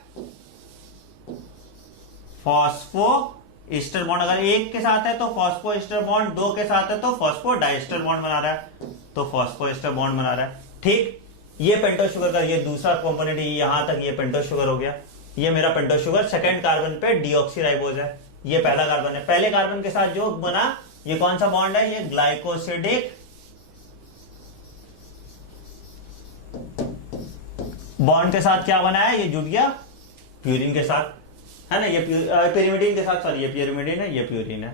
फॉस्फोएस्टर बॉन्ड। अगर एक के साथ है तो फॉस्फोएस्टर बॉन्ड, दो के साथ है तो फॉस्फोडाइस्टर बॉन्ड बना रहा है, तो फॉस्फोएस्टर बॉन्ड बना रहा है। ठीक, ये पेंटोज शुगर का ये दूसरा कंपोनेंट, यहां तक ये पेंटोज शुगर हो गया। ये मेरा पेंटोज शुगर सेकंड कार्बन पे डीऑक्सीराइबोज है। ये पहला कार्बन है, पहले कार्बन के साथ जो बना, ये कौन सा बॉन्ड है? ये ग्लाइकोसिडिक बॉन्ड के साथ क्या बना है? ये जुट गया प्यूरिन के साथ, है ना, ये pyrimidine के साथ, सॉरी ये pyrimidine है, ये प्यूरिन है।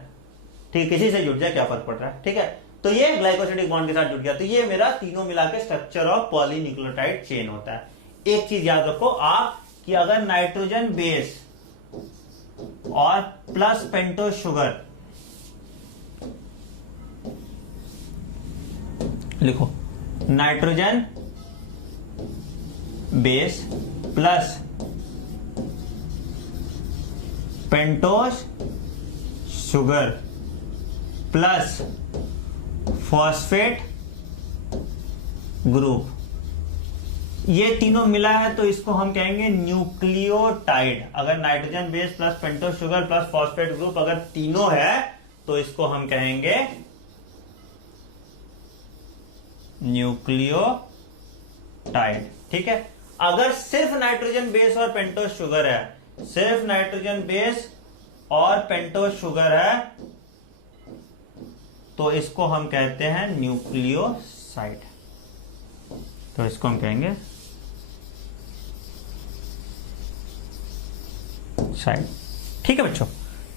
ठीक, किसी से जुट जाए क्या फर्क पड़ रहा है। ठीक है, तो ये ग्लाइकोसिडिक बॉन्ड के साथ जुट गया। तो ये मेरा तीनों मिला के स्ट्रक्चर ऑफ पॉलीन्यूक्लियोटाइड चेन होता है। एक चीज याद रखो आप, कि अगर नाइट्रोजन बेस और प्लस पेंटोज शुगर लिखो nitrogen base plus pentose sugar plus phosphate group, ये तीनों मिला है तो इसको हम कहेंगे न्यूक्लियोटाइड। अगर nitrogen base plus pentose sugar plus phosphate group अगर तीनों है तो इसको हम कहेंगे न्यूक्लियोटाइड। ठीक है, अगर सिर्फ नाइट्रोजन बेस और पेंटोस शुगर है, सिर्फ नाइट्रोजन बेस और पेंटोस शुगर है तो इसको हम कहते हैं न्यूक्लियोसाइड। तो इसको हम कहेंगे साइड। ठीक है बच्चों,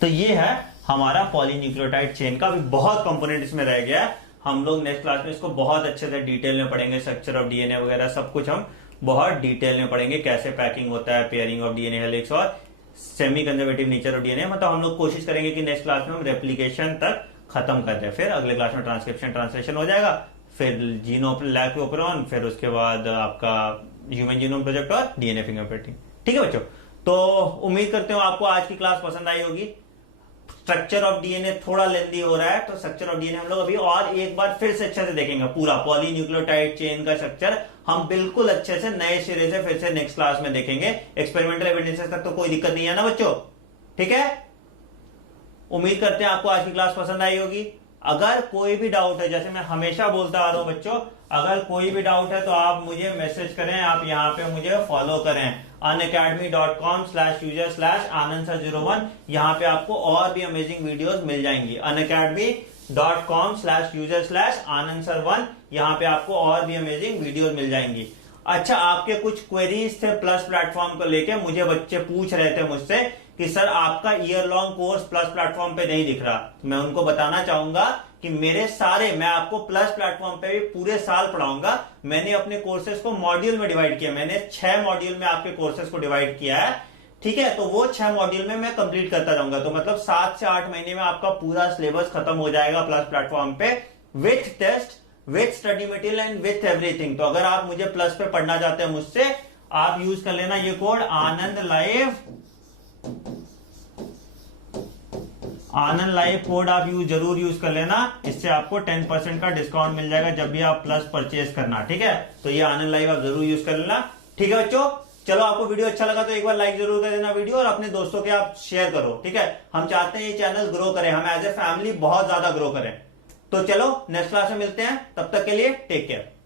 तो ये है हमारा पॉलीन्यूक्लियोटाइड चेन का। अभी बहुत कंपोनेंट इसमें रह गया है, हम लोग नेक्स्ट क्लास में इसको बहुत अच्छे से डिटेल में पढ़ेंगे। स्ट्रक्चर ऑफ डीएनए वगैरह सब कुछ हम बहुत डिटेल में पढ़ेंगे, कैसे पैकिंग होता है, पेयरिंग ऑफ डीएनए हेलिक्स और semi conservative nature of DNA. मतलब हम लोग कोशिश करेंगे कि नेक्स्ट क्लास में हम रेप्लिकेशन तक खत्म कर दें, फिर अगले क्लास में ट्रांसक्रिप्शन ट्रांसलेशन हो जाएगा, फिर जीनोम लैक ओपेरॉन, फिर उसके बाद आपका ह्यूमन जीनोम प्रोजेक्ट और डीएनए फिंगरप्रिंटिंग। ठीक है बच्चों, तो उम्मीद करते हो आपको आज की क्लास पसंद आई होगी। स्ट्रक्चर ऑफ डीएनए थोड़ा लेंदी हो रहा है, तो स्ट्रक्चर ऑफ डीएनए हम लोग अभी और एक बार फिर से अच्छे से देखेंगे। पूरा पॉलीन्यूक्लियोटाइड चेन का स्ट्रक्चर हम बिल्कुल अच्छे से नए सिरे से फिर से नेक्स्ट क्लास में देखेंगे। एक्सपेरिमेंटल एविडेंसेस तक तो कोई दिक्कत नहीं है ना बच्चों? ठीक है, उम्मीद करते हैं आपको आज की क्लास पसंद आई होगी। अगर कोई भी डाउट है, जैसे मैं हमेशा बोलता आ रहा हूं बच्चों, अगर कोई भी डाउट है तो आप मुझे मैसेज करें, आप यहाँ पे मुझे फॉलो करें unacademy.com/user/anandsir01। यहाँ पे आपको और भी अमेजिंग वीडियोस मिल जाएंगी। unacademy.com/user/anandsir1, यहाँ पे आपको और भी अमेजिंग वीडियोस मिल जाएंगी। अच्छा, आपके कुछ क्वेरीज थे प्लस प्लेटफॉर्म को लेके, मुझे बच्चे पूछ रहे थे मुझसे कि सर आपका year long course plus platform पे नहीं दिख रहा। तो मैं उनको बताना चाहूंगा कि मैं आपको प्लस प्लेटफॉर्म पे भी पूरे साल पढ़ाऊंगा। मैंने अपने कोर्सेज को मॉड्यूल में डिवाइड किया, मैंने 6 मॉड्यूल में आपके कोर्सेज को डिवाइड किया है। ठीक है, तो वो 6 मॉड्यूल में मैं कंप्लीट करता रहूंगा। तो मतलब 7 से 8 महीने में आपका पूरा सिलेबस खत्म हो जाएगा प्लस प्लेटफॉर्म पे, with test, with study material and with everything. तो अगर आप मुझे प्लस पे पढ़ना चाहते हैं मुझसे, आप यूज कर लेना ये कोड आनंद लाइव कोड आप जरूर यूज कर लेना। इससे आपको 10% का डिस्काउंट मिल जाएगा जब भी आप प्लस परचेज करना। ठीक है, तो ये आनंद लाइव आप जरूर यूज कर लेना। ठीक है बच्चों, चलो आपको वीडियो अच्छा लगा तो एक बार लाइक जरूर कर देना वीडियो, और अपने दोस्तों के आप शेयर करो। ठीक है, हम चाहते हैं ये चैनल ग्रो करें, हम एज ए फैमिली बहुत ज्यादा ग्रो करें। तो चलो नेक्स्ट क्लास में मिलते हैं, तब तक के लिए टेक केयर।